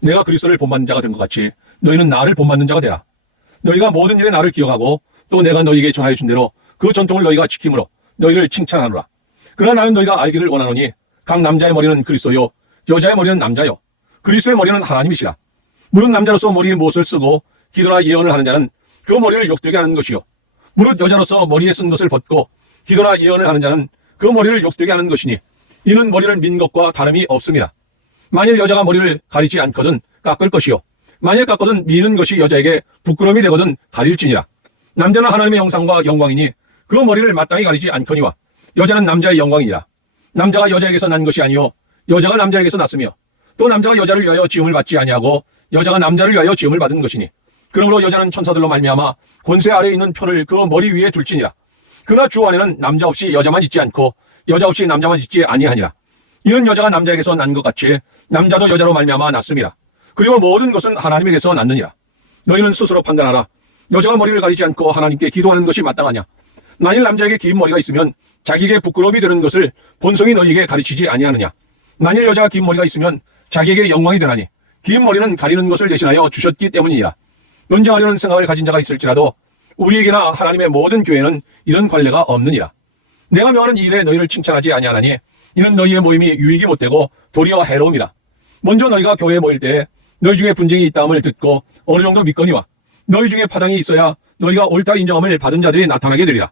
내가 그리스도를 본받는 자가 된 것 같이 너희는 나를 본받는 자가 되라. 너희가 모든 일에 나를 기억하고 또 내가 너희에게 전하여 준 대로 그 전통을 너희가 지킴으로 너희를 칭찬하노라. 그러나 나는 너희가 알기를 원하노니 각 남자의 머리는 그리스도요 여자의 머리는 남자요 그리스도의 머리는 하나님이시라. 무릇 남자로서 머리에 못을 쓰고 기도나 예언을 하는 자는 그 머리를 욕되게 하는 것이요 무릇 여자로서 머리에 쓴 것을 벗고 기도나 예언을 하는 자는 그 머리를 욕되게 하는 것이니 이는 머리를 민 것과 다름이 없습니다. 만일 여자가 머리를 가리지 않거든 깎을 것이요 만일 깎거든 미는 것이 여자에게 부끄러움이 되거든 가릴지니라. 남자는 하나님의 형상과 영광이니 그 머리를 마땅히 가리지 않거니와 여자는 남자의 영광이니라. 남자가 여자에게서 난 것이 아니요 여자가 남자에게서 났으며 또 남자가 여자를 위하여 지음을 받지 아니하고 여자가 남자를 위하여 지음을 받은 것이니 그러므로 여자는 천사들로 말미암아 권세 아래에 있는 표를 그 머리 위에 둘지니라. 그러나 주 안에는 남자 없이 여자만 짓지 않고 여자 없이 남자만 짓지 아니하니라. 이는 여자가 남자에게서 난 것 같이 남자도 여자로 말미암아 났음이라. 그리고 모든 것은 하나님에게서 났느니라. 너희는 스스로 판단하라. 여자가 머리를 가리지 않고 하나님께 기도하는 것이 마땅하냐. 만일 남자에게 긴 머리가 있으면 자기에게 부끄러움이 되는 것을 본성이 너희에게 가르치지 아니하느냐. 만일 여자가 긴 머리가 있으면 자기에게 영광이 되나니 긴 머리는 가리는 것을 대신하여 주셨기 때문이니라. 논쟁하려는 생각을 가진 자가 있을지라도 우리에게나 하나님의 모든 교회는 이런 관례가 없느니라. 내가 명하는 이 일에 너희를 칭찬하지 아니하나니 이는 너희의 모임이 유익이 못되고 도리어 해로움이라. 먼저 너희가 교회에 모일 때에 너희 중에 분쟁이 있다함을 듣고 어느 정도 믿거니와 너희 중에 파당이 있어야 너희가 옳다 인정함을 받은 자들이 나타나게 되리라.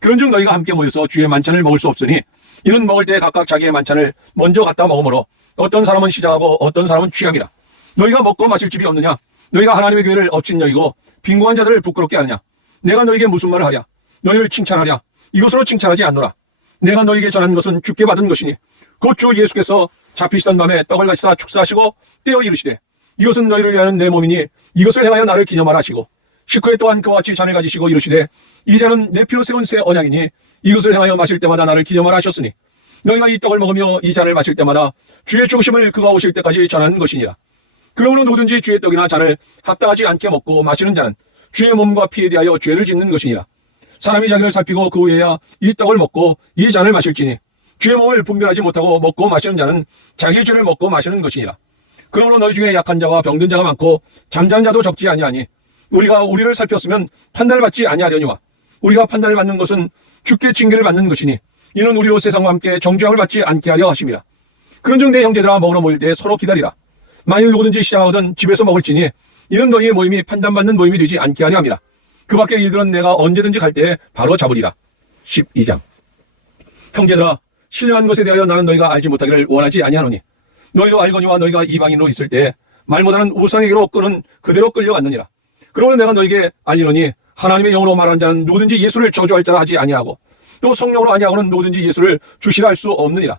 그런즉 너희가 함께 모여서 주의 만찬을 먹을 수 없으니 이는 먹을 때 각각 자기의 만찬을 먼저 갖다 먹으므로 어떤 사람은 시장하고 어떤 사람은 취함이라. 너희가 먹고 마실 집이 없느냐. 너희가 하나님의 교회를 엎친 여이고 빈궁한 자들을 부끄럽게 하느냐. 내가 너희에게 무슨 말을 하랴. 너희를 칭찬하랴. 이것으로 칭찬하지 않노라. 내가 너희에게 전한 것은 주께 받은 것이니 곧 주 예수께서 잡히시던 밤에 떡을 가시사 축사하시고 떼어 이르시되 이것은 너희를 위하여 내 몸이니 이것을 행하여 나를 기념하라 하시고 19회 또한 그와 같이 잔을 가지시고 이르시되 이 잔은 내 피로 세운 새 언약이니 이것을 행하여 마실 때마다 나를 기념하라 하셨으니 너희가 이 떡을 먹으며 이 잔을 마실 때마다 주의 죽으심을 그가 오실 때까지 전하는 것이니라. 그러므로 누구든지 주의 떡이나 잔을 합당하지 않게 먹고 마시는 자는 주의 몸과 피에 대하여 죄를 짓는 것이니라. 사람이 자기를 살피고 그 후에야 이 떡을 먹고 이 잔을 마실지니 주의 몸을 분별하지 못하고 먹고 마시는 자는 자기의 죄를 먹고 마시는 것이니라. 그러므로 너희 중에 약한 자와 병든 자가 많고 잠자는 자도 적지 아니하니 우리가 우리를 살폈으면 판단을 받지 아니하려니와 우리가 판단을 받는 것은 주께 징계를 받는 것이니 이는 우리로 세상과 함께 정죄함을 받지 않게 하려 하심이라. 그런즉 내 형제들아 먹으러 모일 때 서로 기다리라. 만일 누구든지 시장하거든 집에서 먹을지니 이는 너희의 모임이 판단받는 모임이 되지 않게 하려 함이라. 그 밖의 일들은 내가 언제든지 갈 때에 바로 잡으리라. 12장. 형제들아 신령한 것에 대하여 나는 너희가 알지 못하기를 원하지 아니하노니 너희도 알거니와 너희가 이방인으로 있을 때 말 못하는 우상에게로 끄는 그대로 끌려갔느니라. 그러므로 내가 너희에게 알리노니 하나님의 영으로 말하는 자는 누구든지 예수를 저주할 자라 하지 아니하고 또 성령으로 아니하고는 누구든지 예수를 주시라 할 수 없느니라.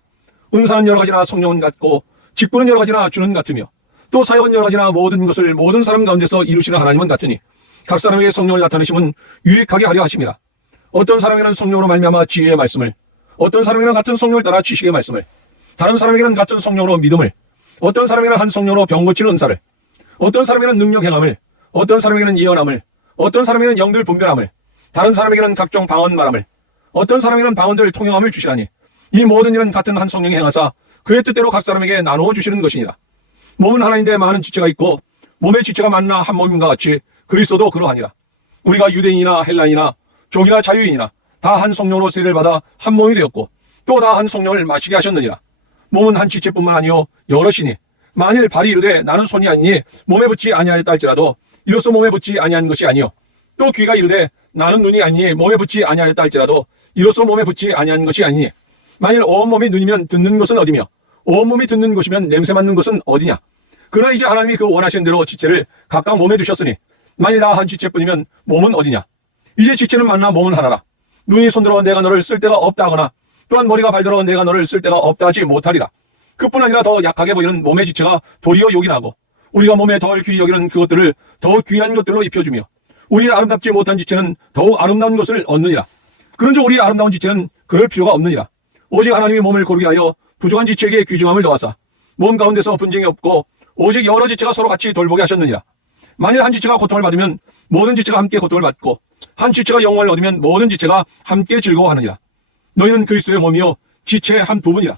은사는 여러 가지나 성령은 같고 직분은 여러 가지나 주는 같으며 또 사역은 여러 가지나 모든 것을 모든 사람 가운데서 이루시는 하나님은 같으니 각 사람에게 성령을 나타내심은 유익하게 하려 하심이라. 어떤 사람에게는 성령으로 말미암아 지혜의 말씀을, 어떤 사람에게는 같은 성령을 따라 지식의 말씀을, 다른 사람에게는 같은 성령으로 믿음을, 어떤 사람에게는 한 성령으로 병 고치는 은사를, 어떤 사람에게는 능력 행함을, 어떤 사람에게는 예언함을, 어떤 사람에게는 영들 분별함을, 다른 사람에게는 각종 방언 말함을, 어떤 사람에게는 방언들 통용함을 주시라니 이 모든 일은 같은 한 성령이 행하사 그의 뜻대로 각 사람에게 나누어 주시는 것이니라. 몸은 하나인데 많은 지체가 있고 몸의 지체가 많나 한 몸인가 같이 그리스도도 그러하니라. 우리가 유대인이나 헬라인이나 족이나 자유인이나 다 한 성령으로 세례를 받아 한 몸이 되었고 또 다 한 성령을 마시게 하셨느니라. 몸은 한 지체뿐만 아니요 여럿이니 만일 발이 이르되 나는 손이 아니니 몸에 붙지 아니하였다 할지라도 이로써 몸에 붙지 아니한 것이 아니요 또 귀가 이르되 나는 눈이 아니니 몸에 붙지 아니하였다 할지라도 이로써 몸에 붙지 아니한 것이 아니니 만일 온몸이 눈이면 듣는 것은 어디며 온몸이 듣는 것이면 냄새 맡는 것은 어디냐. 그러나 이제 하나님이 그 원하시는 대로 지체를 각각 몸에 두셨으니 만일 다 한 지체뿐이면 몸은 어디냐. 이제 지체는 많나 몸은 하나라. 눈이 손들어 내가 너를 쓸 데가 없다 하거나 또한 머리가 발들어 내가 너를 쓸 데가 없다 하지 못하리라. 그뿐 아니라 더 약하게 보이는 몸의 지체가 도리어 요긴하고 우리가 몸에 덜 귀히 여기는 그것들을 더욱 귀한 것들로 입혀주며 우리의 아름답지 못한 지체는 더욱 아름다운 것을 얻느니라. 그런즉 우리의 아름다운 지체는 그럴 필요가 없느니라. 오직 하나님이 몸을 고르게 하여 부족한 지체에게 귀중함을 더하사 몸 가운데서 분쟁이 없고 오직 여러 지체가 서로 같이 돌보게 하셨느니라. 만일 한 지체가 고통을 받으면 모든 지체가 함께 고통을 받고 한 지체가 영광을 얻으면 모든 지체가 함께 즐거워하느니라. 너희는 그리스도의 몸이요 지체의 한 부분이라.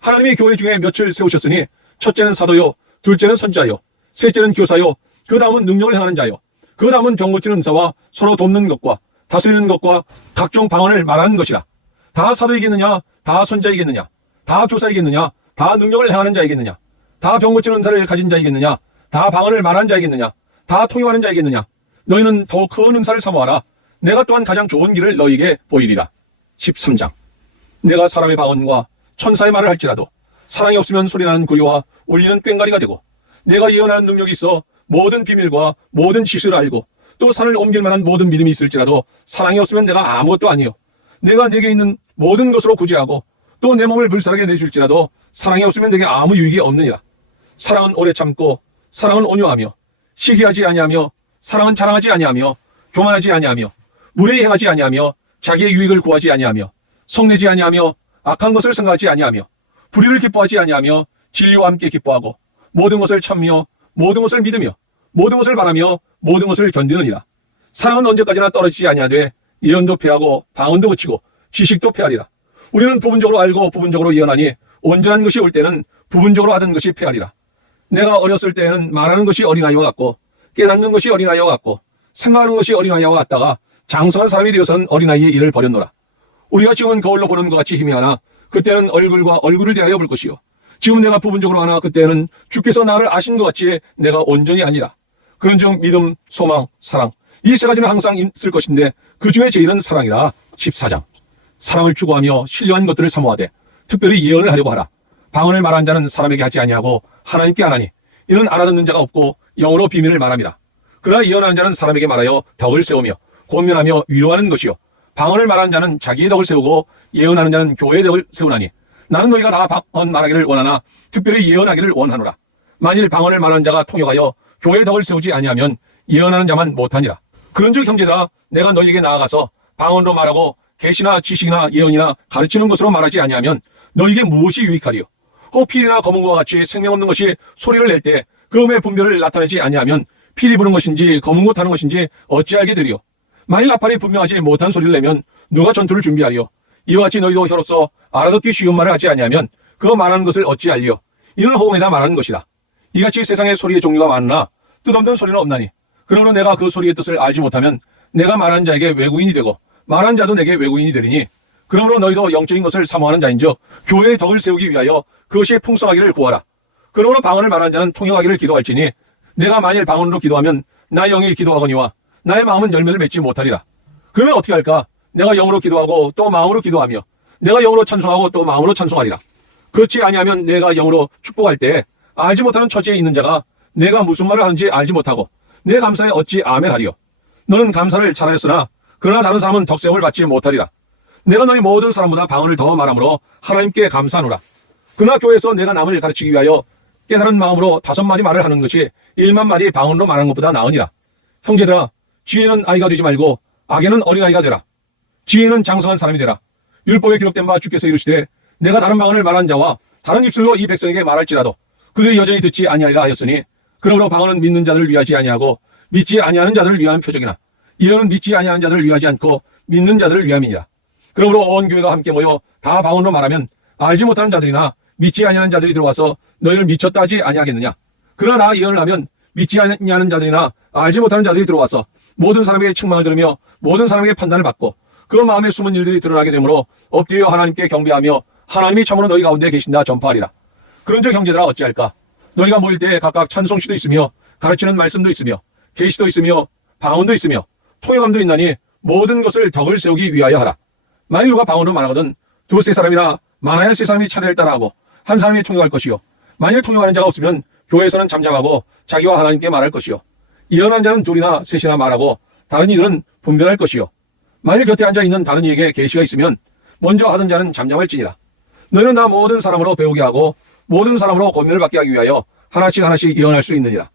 하나님이 교회 중에 몇을 세우셨으니 첫째는 사도요 둘째는 선지자요 셋째는 교사요 그 다음은 능력을 행하는 자요 그 다음은 병 고치는 은사와 서로 돕는 것과 다스리는 것과 각종 방언을 말하는 것이라. 다 사도이겠느냐 다 선지자이겠느냐 다 교사이겠느냐 다 능력을 행하는 자이겠느냐 다 병 고치는 은사를 가진 자이겠느냐 다 방언을 말하는 자이겠느냐 다 통용하는 자이겠느냐. 너희는 더욱 큰 은사를 사모하라. 내가 또한 가장 좋은 길을 너희에게 보이리라. 13장. 내가 사람의 방언과 천사의 말을 할지라도 사랑이 없으면 소리나는 구리와 울리는 꽹과리가 되고 내가 예언하는 능력이 있어 모든 비밀과 모든 지식을 알고 또 산을 옮길 만한 모든 믿음이 있을지라도 사랑이 없으면 내가 아무것도 아니요 내가 내게 있는 모든 것으로 구제하고 또 내 몸을 불살하게 내줄지라도 사랑이 없으면 내게 아무 유익이 없느니라. 사랑은 오래 참고 사랑은 온유하며 시기하지 아니하며 사랑은 자랑하지 아니하며 교만하지 아니하며 무례히 행하지 아니하며 자기의 유익을 구하지 아니하며 성내지 아니하며 악한 것을 생각하지 아니하며 불의를 기뻐하지 아니하며 진리와 함께 기뻐하고 모든 것을 참며 모든 것을 믿으며 모든 것을 바라며 모든 것을 견디느니라. 사랑은 언제까지나 떨어지지 아니하되 예언도 패하고 방언도 그치고 지식도 패하리라. 우리는 부분적으로 알고 부분적으로 예언하니 온전한 것이 올 때는 부분적으로 하던 것이 패하리라. 내가 어렸을 때에는 말하는 것이 어린아이와 같고 깨닫는 것이 어린아이와 같고 생각하는 것이 어린아이와 같다가 장성한 사람이 되어서는 어린아이의 일을 버렸노라. 우리가 지금은 거울로 보는 것 같이 희미하나 그때는 얼굴과 얼굴을 대하여 볼 것이요 지금 내가 부분적으로 하나 그때는 주께서 나를 아신 것 같이 내가 온전히 아니라. 그런즉 믿음, 소망, 사랑 이 세 가지는 항상 있을 것인데 그 중에 제일은 사랑이라. 14장. 사랑을 추구하며 신령한 것들을 사모하되 특별히 예언을 하려고 하라. 방언을 말하는 자는 사람에게 하지 아니하고 하나님께 하나니 이는 알아듣는 자가 없고 영어로 비밀을 말함이라. 그러나 예언하는 자는 사람에게 말하여 덕을 세우며 권면하며 위로하는 것이요 방언을 말하는 자는 자기의 덕을 세우고 예언하는 자는 교회의 덕을 세우나니 나는 너희가 다 방언 말하기를 원하나 특별히 예언하기를 원하노라. 만일 방언을 말하는 자가 통역하여 교회의 덕을 세우지 아니하면 예언하는 자만 못하니라. 그런즉 형제들아, 내가 너희에게 나아가서 방언으로 말하고 계시나 지식이나 예언이나 가르치는 것으로 말하지 아니하면 너희에게 무엇이 유익하리요? 혹 필이나 검은과 같이 생명 없는 것이 소리를 낼 때 그 음의 분별을 나타내지 아니하면 필이 부는 것인지 검은고 타는 것인지 어찌 알게 되리요? 만일 나팔이 분명하지 못한 소리를 내면 누가 전투를 준비하리요? 이와 같이 너희도 혀로서 알아듣기 쉬운 말을 하지 아니하면 그 말하는 것을 어찌 알리요? 이는 허공에다 말하는 것이라. 이같이 세상에 소리의 종류가 많으나 뜻없는 소리는 없나니 그러므로 내가 그 소리의 뜻을 알지 못하면 내가 말하는 자에게 외국인이 되고 말하는 자도 내게 외국인이 되리니 그러므로 너희도 영적인 것을 사모하는 자인즉 교회의 덕을 세우기 위하여 그것이 풍성하기를 구하라. 그러므로 방언을 말하는 자는 통역하기를 기도할지니 내가 만일 방언으로 기도하면 나의 영이 기도하거니와 나의 마음은 열매를 맺지 못하리라. 그러면 어떻게 할까? 내가 영으로 기도하고 또 마음으로 기도하며 내가 영으로 찬송하고 또 마음으로 찬송하리라. 그렇지 아니하면 내가 영으로 축복할 때 알지 못하는 처지에 있는 자가 내가 무슨 말을 하는지 알지 못하고 내 감사에 어찌 아멘하리요? 너는 감사를 잘하였으나 그러나 다른 사람은 덕세움을 받지 못하리라. 내가 너희 모든 사람보다 방언을 더 말함으로 하나님께 감사하노라. 그러나 교회에서 내가 남을 가르치기 위하여 깨달은 마음으로 5마디 말을 하는 것이 1만 마디 방언으로 말하는 것보다 나으니라. 형제들아, 지혜는 아이가 되지 말고 악에는 어린아이가 되라. 지혜는 장성한 사람이 되라. 율법에 기록된 바 주께서 이르시되 내가 다른 방언을 말하는 자와 다른 입술로 이 백성에게 말할지라도 그들이 여전히 듣지 아니하리라 하였으니 그러므로 방언은 믿는 자들을 위하지 아니하고 믿지 아니하는 자들을 위한 표적이나 이는 믿지 아니하는 자들을 위하지 않고 믿는 자들을 위함이니라. 그러므로 온 교회가 함께 모여 다 방언으로 말하면 알지 못하는 자들이나 믿지 아니하는 자들이 들어와서 너희를 미쳤다 하지 아니하겠느냐. 그러나 나 예언을 하면 믿지 아니하는 자들이나 알지 못하는 자들이 들어와서 모든 사람에게 책망을 들으며 모든 사람에게 판단을 받고 그 마음에 숨은 일들이 드러나게 되므로 엎드려 하나님께 경배하며 하나님이 참으로 너희 가운데 계신다 전파하리라. 그런즉 형제들아 어찌할까? 너희가 모일 때 각각 찬송시도 있으며 가르치는 말씀도 있으며 계시도 있으며 방언도 있으며 통역함도 있나니 모든 것을 덕을 세우기 위하여 하라. 만일 누가 방언으로 말하거든 두세 사람이나 많아야 세 사람이 차례를 따라하고 한 사람이 통역할 것이요. 만일 통역하는 자가 없으면 교회에서는 잠잠하고 자기와 하나님께 말할 것이요. 예언한 자는 둘이나 셋이나 말하고 다른 이들은 분별할 것이요. 만일 곁에 앉아있는 다른 이에게 계시가 있으면 먼저 하던 자는 잠잠할지니라. 너희는 나 모든 사람으로 배우게 하고 모든 사람으로 권면을 받게 하기 위하여 하나씩 하나씩 예언할 수 있느니라.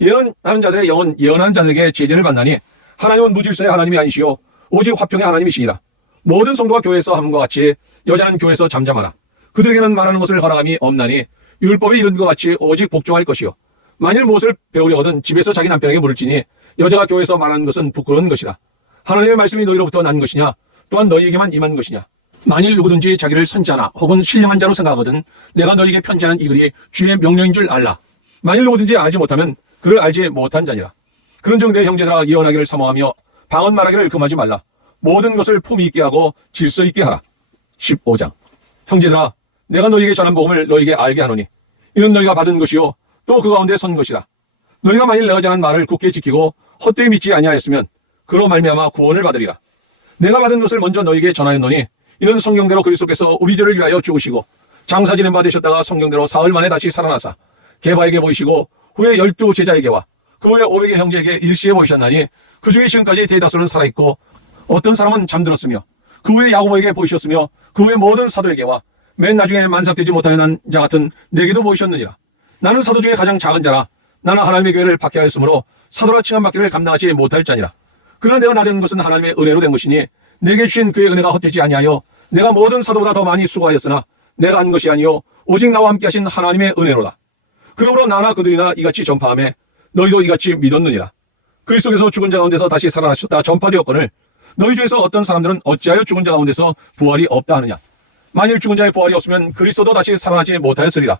예언하는 자들의 영은 예언하는 자들에게 제재를 받나니 하나님은 무질서의 하나님이 아니시요 오직 화평의 하나님이시니라. 모든 성도가 교회에서 함과 같이 여자는 교회에서 잠잠하라. 그들에게는 말하는 것을 허락함이 없나니 율법에 이른 것 같이 오직 복종할 것이요. 만일 무엇을 배우려거든 집에서 자기 남편에게 물을지니 여자가 교회에서 말하는 것은 부끄러운 것이라. 하나님의 말씀이 너희로부터 난 것이냐 또한 너희에게만 임한 것이냐. 만일 누구든지 자기를 선지자나 혹은 신령한 자로 생각하거든 내가 너희에게 편지하는 이 글이 주의 명령인 줄 알라. 만일 누구든지 알지 못하면 그를 알지 못한 자니라. 그런즉 내 형제들아 예언하기를 사모하며 방언 말하기를 금하지 말라. 모든 것을 품위 있게 하고 질서 있게 하라. 15장. 형제들아 내가 너희에게 전한 복음을 너희에게 알게 하노니 이는 너희가 받은 것이요 또 그 가운데 선 것이라. 너희가 만일 내가 전한 말을 굳게 지키고 헛되이 믿지 아니하였으면 그로 말미암아 구원을 받으리라. 내가 받은 것을 먼저 너희에게 전하였노니 이는 성경대로 그리스도께서 우리 죄를 위하여 죽으시고 장사 지낸 바 되셨다가 성경대로 사흘 만에 다시 살아나사 게바에게 보이시고 후에 12 제자에게와 그 후에 500의 형제에게 일시에 보이셨나니 그 중에 지금까지 대다수는 살아있고 어떤 사람은 잠들었으며 그 후에 야고보에게 보이셨으며 그 후에 모든 사도에게와 맨 나중에 만삭되지 못하는 자 같은 내게도 보이셨느니라. 나는 사도 중에 가장 작은 자라. 나는 하나님의 교회를 박해하였으므로 사도라 칭함받기를 감당하지 못할 자니라. 그러나 내가 나된 것은 하나님의 은혜로 된 것이니 내게 주신 그의 은혜가 헛되지 아니하여 내가 모든 사도보다 더 많이 수고하였으나 내가 한 것이 아니요 오직 나와 함께 하신 하나님의 은혜로다. 그러므로 나나 그들이나 이같이 전파하며 너희도 이같이 믿었느니라. 그리스도께서 죽은 자 가운데서 다시 살아나셨다 전파되었거늘 너희 중에서 어떤 사람들은 어찌하여 죽은 자 가운데서 부활이 없다 하느냐. 만일 죽은 자의 부활이 없으면 그리스도도 다시 살아나지 못하였으리라.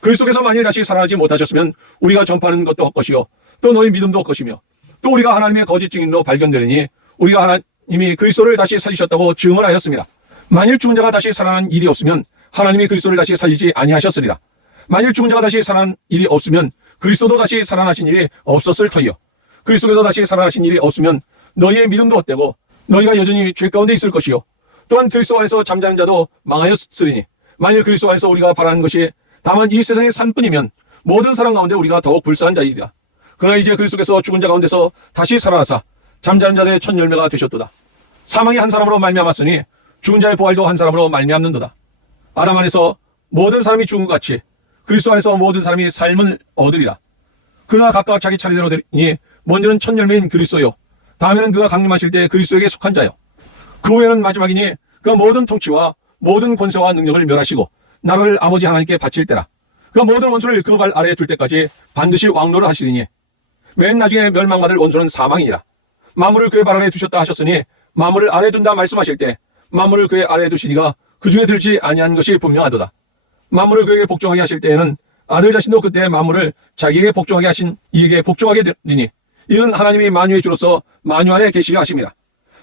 그리스도께서 만일 다시 살아나지 못하셨으면 우리가 전파하는 것도 헛것이요 또 너희 믿음도 헛것이며 또 우리가 하나님의 거짓 증인으로 발견되리니 우리가 하나님이 그리스도를 다시 살리셨다고 증언을 하였습니다. 만일 죽은 자가 다시 살아난 일이 없으면 하나님이 그리스도를 다시 살리지 아니하셨으리라. 만일 죽은 자가 다시 살아난 일이 없으면 그리스도도 다시 살아나신 일이 없었을 터이요. 그리스도께서 다시 살아나신 일이 없으면 너희의 믿음도 헛되고 너희가 여전히 죄 가운데 있을 것이요 또한 그리스도 안에서 잠자는 자도 망하였으리니 만일 그리스도 안에서 우리가 바라는 것이 다만 이 세상의 삶뿐이면 모든 사람 가운데 우리가 더욱 불쌍한 자이리라. 그러나 이제 그리스도께서 죽은 자 가운데서 다시 살아나사 잠자는 자들의 첫 열매가 되셨도다. 사망이 한 사람으로 말미암았으니 죽은 자의 부활도 한 사람으로 말미암는도다. 아담 안에서 모든 사람이 죽은 것 같이 그리스도 안에서 모든 사람이 삶을 얻으리라. 그러나 각각 자기 차례대로 되니 먼저는 첫 열매인 그리스도요 다음에는 그가 강림하실 때 그리스도에게 속한 자요. 그 후에는 마지막이니 그 모든 통치와 모든 권세와 능력을 멸하시고 나라를 아버지 하나님께 바칠 때라. 그 모든 원수를 그 발 아래에 둘 때까지 반드시 왕노를 하시리니 맨 나중에 멸망받을 원수는 사망이니라. 만물을 그의 발 아래에 두셨다 하셨으니 만물을 아래에 둔다 말씀하실 때 만물을 그의 아래에 두시니가 그 중에 들지 아니한 것이 분명하도다. 만물을 그에게 복종하게 하실 때에는 아들 자신도 그때 만물을 자기에게 복종하게 하신 이에게 복종하게 되리니 이는 하나님이 만유의 주로서 만유 안에 계시게 하심이라.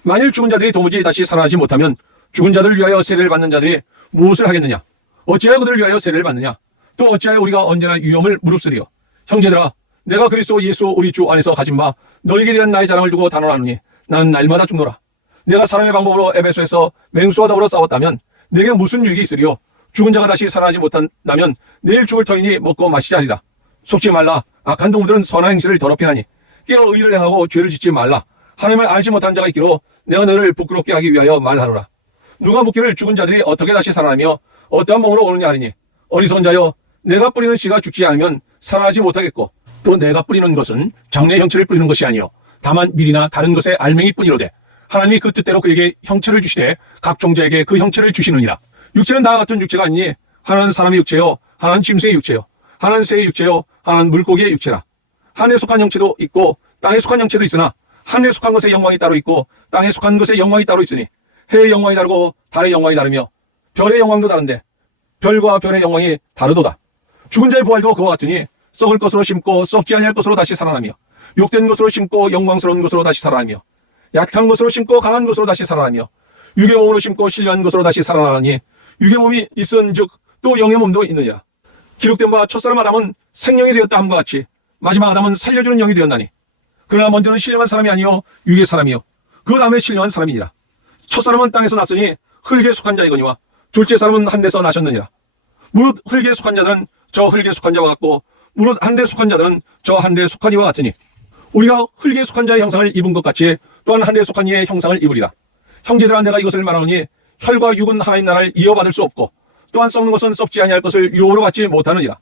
만일 죽은 자들이 도무지 다시 살아나지 못하면 죽은 자들을 위하여 세례를 받는 자들이 무엇을 하겠느냐? 어찌하여 그들을 위하여 세례를 받느냐? 또 어찌하여 우리가 언제나 위험을 무릅쓰리요? 형제들아, 내가 그리스도 예수 우리 주 안에서 가진 바 너에게 대한 나의 자랑을 두고 단언하노니 나는 날마다 죽노라. 내가 사람의 방법으로 에베소에서 맹수와 더불어 싸웠다면 내게 무슨 유익이 있으리요? 죽은 자가 다시 살아나지 못한다면 내일 죽을 터이니 먹고 마시지 하리라. 속지 말라. 악한 동물들은 선한 행실을 더럽히나니 깨어 의를 행하고 죄를 짓지 말라. 하나님을 알지 못한 자가 있기로 내가 너를 부끄럽게 하기 위하여 말하노라. 누가 묻기를 죽은 자들이 어떻게 다시 살아나며 어떠한 몸으로 오느냐 하리니 어리석은 자여, 내가 뿌리는 씨가 죽지 않으면 살아나지 못하겠고 또 내가 뿌리는 것은 장래 형체를 뿌리는 것이 아니요 다만 밀이나 다른 것의 알맹이 뿐이로되 하나님이 그 뜻대로 그에게 형체를 주시되 각 종자에게 그 형체를 주시느니라. 육체는 다 같은 육체가 아니니 하나는 사람의 육체요 하나는 짐승의 육체요 하나는 새의 육체요 하나는 물고기의 육체라. 하늘에 속한 형체도 있고 땅에 속한 형체도 있으나 하늘에 속한 것의 영광이 따로 있고 땅에 속한 것의 영광이 따로 있으니 해의 영광이 다르고 달의 영광이 다르며 별의 영광도 다른데 별과 별의 영광이 다르도다. 죽은 자의 부활도 그와 같으니 썩을 것으로 심고 썩지 아니할 것으로 다시 살아나며 욕된 것으로 심고 영광스러운 것으로 다시 살아나며 약한 것으로 심고 강한 것으로 다시 살아나며 육의 몸으로 심고 신령한 것으로 다시 살아나니 육의 몸이 있은즉 또 영의 몸도 있느니라. 기록된 바 첫사람 아담은 생명이 되었다 함과 같이 마지막 아담은 살려주는 영이 되었나니 그러나 먼저는 신령한 사람이 아니요 육의 사람이요 그 다음에 신령한 사람이니라. 첫사람은 땅에서 났으니 흙에 속한 자이거니와 둘째 사람은 하늘에서 나셨느니라. 무릇 흙에 속한 자들은 저 흙에 속한 자와 같고 무릇 하늘에 속한 자들은 저 하늘에 속한 이와 같으니 우리가 흙에 속한 자의 형상을 입은 것 같이 또한 하늘에 속한 이의 형상을 입으리라. 형제들아, 내가 이것을 말하노니 혈과 육은 하나님 나라를 이어받을 수 없고 또한 썩는 것은 썩지 아니할 것을 유혹으로 받지 못하느니라.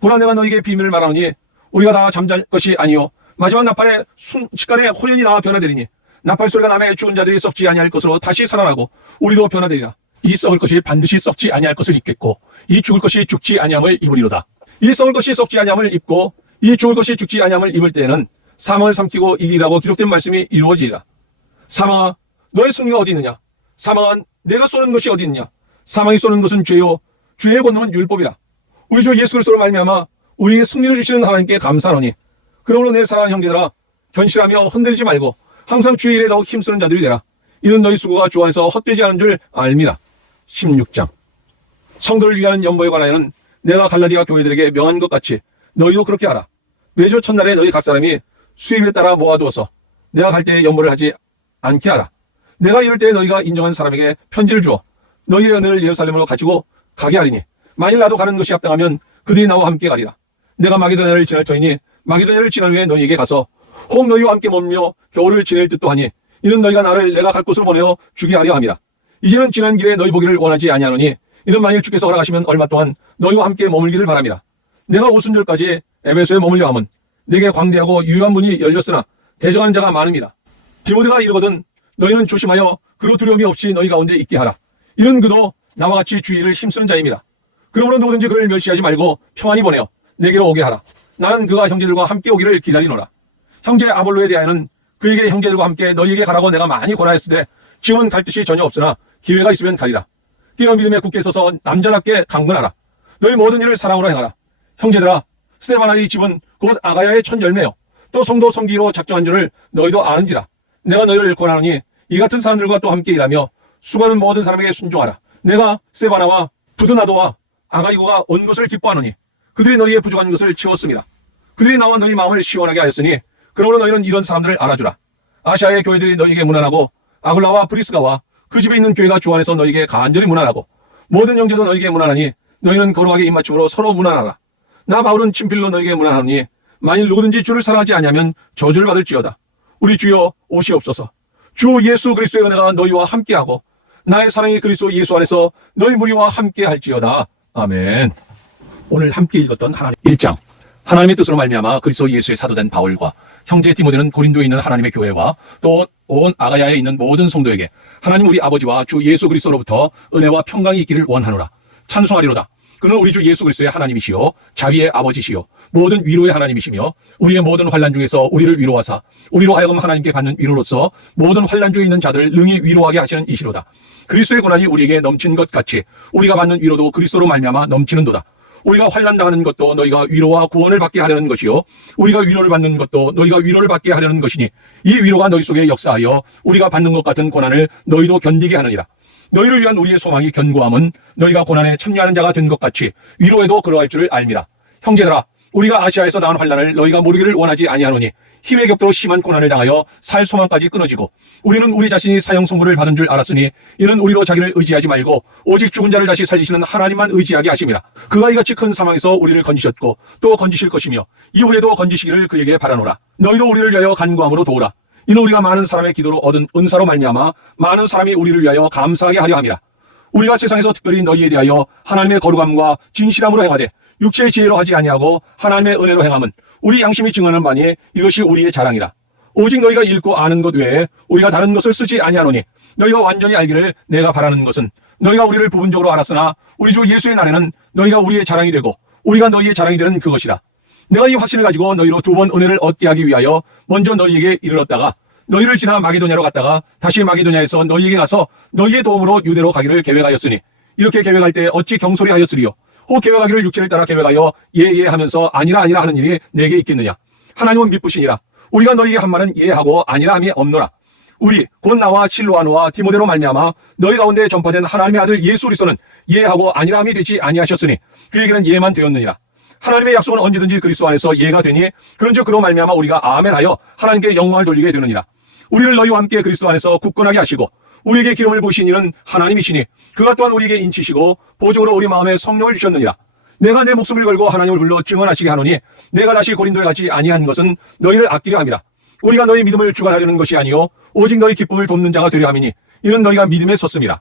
보라, 내가 너에게 비밀을 말하노니 우리가 다 잠잘 것이 아니요 마지막 나팔에 순식간에 호련이 나와 변화되리니 나팔 소리가 나매 죽은 자들이 썩지 아니할 것으로 다시 살아나고 우리도 변화되리라. 이 썩을 것이 반드시 썩지 아니할 것을 입겠고 이 죽을 것이 죽지 아니함을 입으리로다. 이 썩을 것이 썩지 아니함을 입고 이 죽을 것이 죽지 아니함을 입을 때에는 사망을 삼키고 이기라고 기록된 말씀이 이루어지리라. 사망아, 너의 승리가 어디 있느냐? 사망아, 내가 쏘는 것이 어디 있느냐? 사망이 쏘는 것은 죄요 죄의 권능은 율법이라. 우리 주 예수 그리스도로 말미암아 우리에게 승리를 주시는 하나님께 감사하노니 그러므로 내 사랑하는 형제들아, 견실하며 흔들리지 말고 항상 주의 일에 더욱 힘쓰는 자들이 되라. 이는 너희 수고가 주 안에서 헛되지 않은 줄 알미라. 16장. 성도를 위하는 연보에 관하여는 내가 갈라디아 교회들에게 명한 것 같이 너희도 그렇게 하라. 매주 첫날에 너희 각 사람이 수입에 따라 모아두어서 내가 갈 때에 연보를 하지 않게 하라. 내가 이럴 때에 너희가 인정한 사람에게 편지를 주어 너희의 은혜를 예루살렘으로 가지고 가게 하리니 만일 나도 가는 것이 합당하면 그들이 나와 함께 가리라. 내가 마게도냐를 지날 터이니 마게도냐를 지난 후에 너희에게 가서 혹 너희와 함께 머물며 겨울을 지낼 듯도 하니 이는 너희가 나를 내가 갈 곳으로 보내어 주게 하려 함이라. 이제는 지난 길에 너희 보기를 원하지 아니하노니 이는 만일 주께서 허락하시면 얼마 동안 너희와 함께 머물기를 바람이라. 내가 오순절까지 에베소에 머물려 함은 내게 광대하고 유효한 문이 열렸으나 대적하는 자가 많음이라. 디모데가 이르거든 너희는 조심하여 그로 두려움이 없이 너희 가운데 있게 하라. 이는 그도 나와 같이 주의를 힘쓰는 자임이라. 그러므로 누구든지 그를 멸시하지 말고 평안히 보내어 내게로 오게 하라. 나는 그가 형제들과 함께 오기를 기다리노라. 형제 아볼로에 대하여는 그에게 형제들과 함께 너희에게 가라고 내가 많이 권하였으되 지금은 갈 뜻이 전혀 없으나 기회가 있으면 가리라. 뛰어 믿음에 굳게 서서 남자답게 강건하라. 너희 모든 일을 사랑으로 행하라. 형제들아, 스데바나의 집은 곧 아가야의 첫 열매요 또 성도 섬기로 작정한 줄을 너희도 아는지라. 내가 너희를 권하노니 이 같은 사람들과 또 함께 일하며 수고하는 모든 사람에게 순종하라. 내가 스데바나와 부드나도와 아가이고가 온 것을 기뻐하노니 그들이 너희의 부족한 것을 채웠습니다. 그들이 나와 너희 마음을 시원하게 하였으니 그러므로 너희는 이런 사람들을 알아주라. 아시아의 교회들이 너희에게 문안하고 아굴라와 브리스가와 그 집에 있는 교회가 주 안에서 너희에게 간절히 문안하고 모든 형제도 너희에게 문안하니 너희는 거룩하게 입맞춤으로 서로 문안하라. 나 바울은 친필로 너희에게 문안하니 만일 누구든지 주를 사랑하지 아니하면 저주를 받을지어다. 우리 주여 오시옵소서. 주 예수 그리스도의 은혜가 너희와 함께하고 나의 사랑이 그리스도 예수 안에서 너희 무리와 함께할지어다. 아멘. 오늘 함께 읽었던 하나님 1장. 하나님의 뜻으로 말미암아 그리스도 예수의 사도된 바울과 형제 디모데는 고린도에 있는 하나님의 교회와 또 온 아가야에 있는 모든 성도에게 하나님 우리 아버지와 주 예수 그리스도로부터 은혜와 평강이 있기를 원하노라. 찬송하리로다. 그는 우리 주 예수 그리스도의 하나님이시요 자비의 아버지시요 모든 위로의 하나님이시며 우리의 모든 환난 중에서 우리를 위로하사 우리로 하여금 하나님께 받는 위로로서 모든 환난 중에 있는 자들을 능히 위로하게 하시는 이시로다. 그리스도의 고난이 우리에게 넘친 것 같이 우리가 받는 위로도 그리스도로 말미암아 넘치는도다. 우리가 환난 당하는 것도 너희가 위로와 구원을 받게 하려는 것이요 우리가 위로를 받는 것도 너희가 위로를 받게 하려는 것이니 이 위로가 너희 속에 역사하여 우리가 받는 것 같은 고난을 너희도 견디게 하느니라. 너희를 위한 우리의 소망이 견고함은 너희가 고난에 참여하는 자가 된 것 같이 위로에도 그러할 줄을 알미라. 형제들아, 우리가 아시아에서 당한 환난을 너희가 모르기를 원하지 아니하노니 힘의 격도로 심한 고난을 당하여 살 소망까지 끊어지고 우리는 우리 자신이 사형 선고를 받은 줄 알았으니 이는 우리로 자기를 의지하지 말고 오직 죽은 자를 다시 살리시는 하나님만 의지하게 하심이라. 그가 이같이 큰 사망에서 우리를 건지셨고 또 건지실 것이며 이후에도 건지시기를 그에게 바라노라. 너희도 우리를 위하여 간구함으로 도우라. 이는 우리가 많은 사람의 기도로 얻은 은사로 말미암아 많은 사람이 우리를 위하여 감사하게 하려 함이라. 우리가 세상에서 특별히 너희에 대하여 하나님의 거룩함과 진실함으로 행하되 육체의 지혜로 하지 아니하고 하나님의 은혜로 행함은 우리 양심이 증언하는 바니 이것이 우리의 자랑이라. 오직 너희가 읽고 아는 것 외에 우리가 다른 것을 쓰지 아니하노니 너희가 완전히 알기를 내가 바라는 것은 너희가 우리를 부분적으로 알았으나 우리 주 예수의 날에는 너희가 우리의 자랑이 되고 우리가 너희의 자랑이 되는 그것이라. 내가 이 확신을 가지고 너희로 두 번 은혜를 얻게 하기 위하여 먼저 너희에게 이르렀다가 너희를 지나 마게도냐로 갔다가 다시 마게도냐에서 너희에게 가서 너희의 도움으로 유대로 가기를 계획하였으니 이렇게 계획할 때 어찌 경솔히 하였으리요. 혹 계획하기를 육체를 따라 계획하여 예예 하면서 아니라 아니라 하는 일이 내게 있겠느냐. 하나님은 미쁘시니라. 우리가 너희에게 한 말은 예하고 아니라 함이 없노라. 우리 곧 나와 실로아노와 디모데로 말미암아 너희 가운데 전파된 하나님의 아들 예수 그리스도는 예하고 아니라 함이 되지 아니하셨으니 그에게는 예만 되었느니라. 하나님의 약속은 언제든지 그리스도 안에서 예가 되니 그런즉 그로 말미암아 우리가 아멘하여 하나님께 영광을 돌리게 되느니라. 우리를 너희와 함께 그리스도 안에서 굳건하게 하시고 우리에게 기름을 부으신 이는 하나님이시니 그가 또한 우리에게 인치시고 보증으로 우리 마음에 성령을 주셨느니라. 내가 내 목숨을 걸고 하나님을 불러 증언하시게 하노니 내가 다시 고린도에 가지 아니한 것은 너희를 아끼려 함이라. 우리가 너희 믿음을 주관하려는 것이 아니요 오직 너희 기쁨을 돕는 자가 되려 함이니 이는 너희가 믿음에 섰음이라.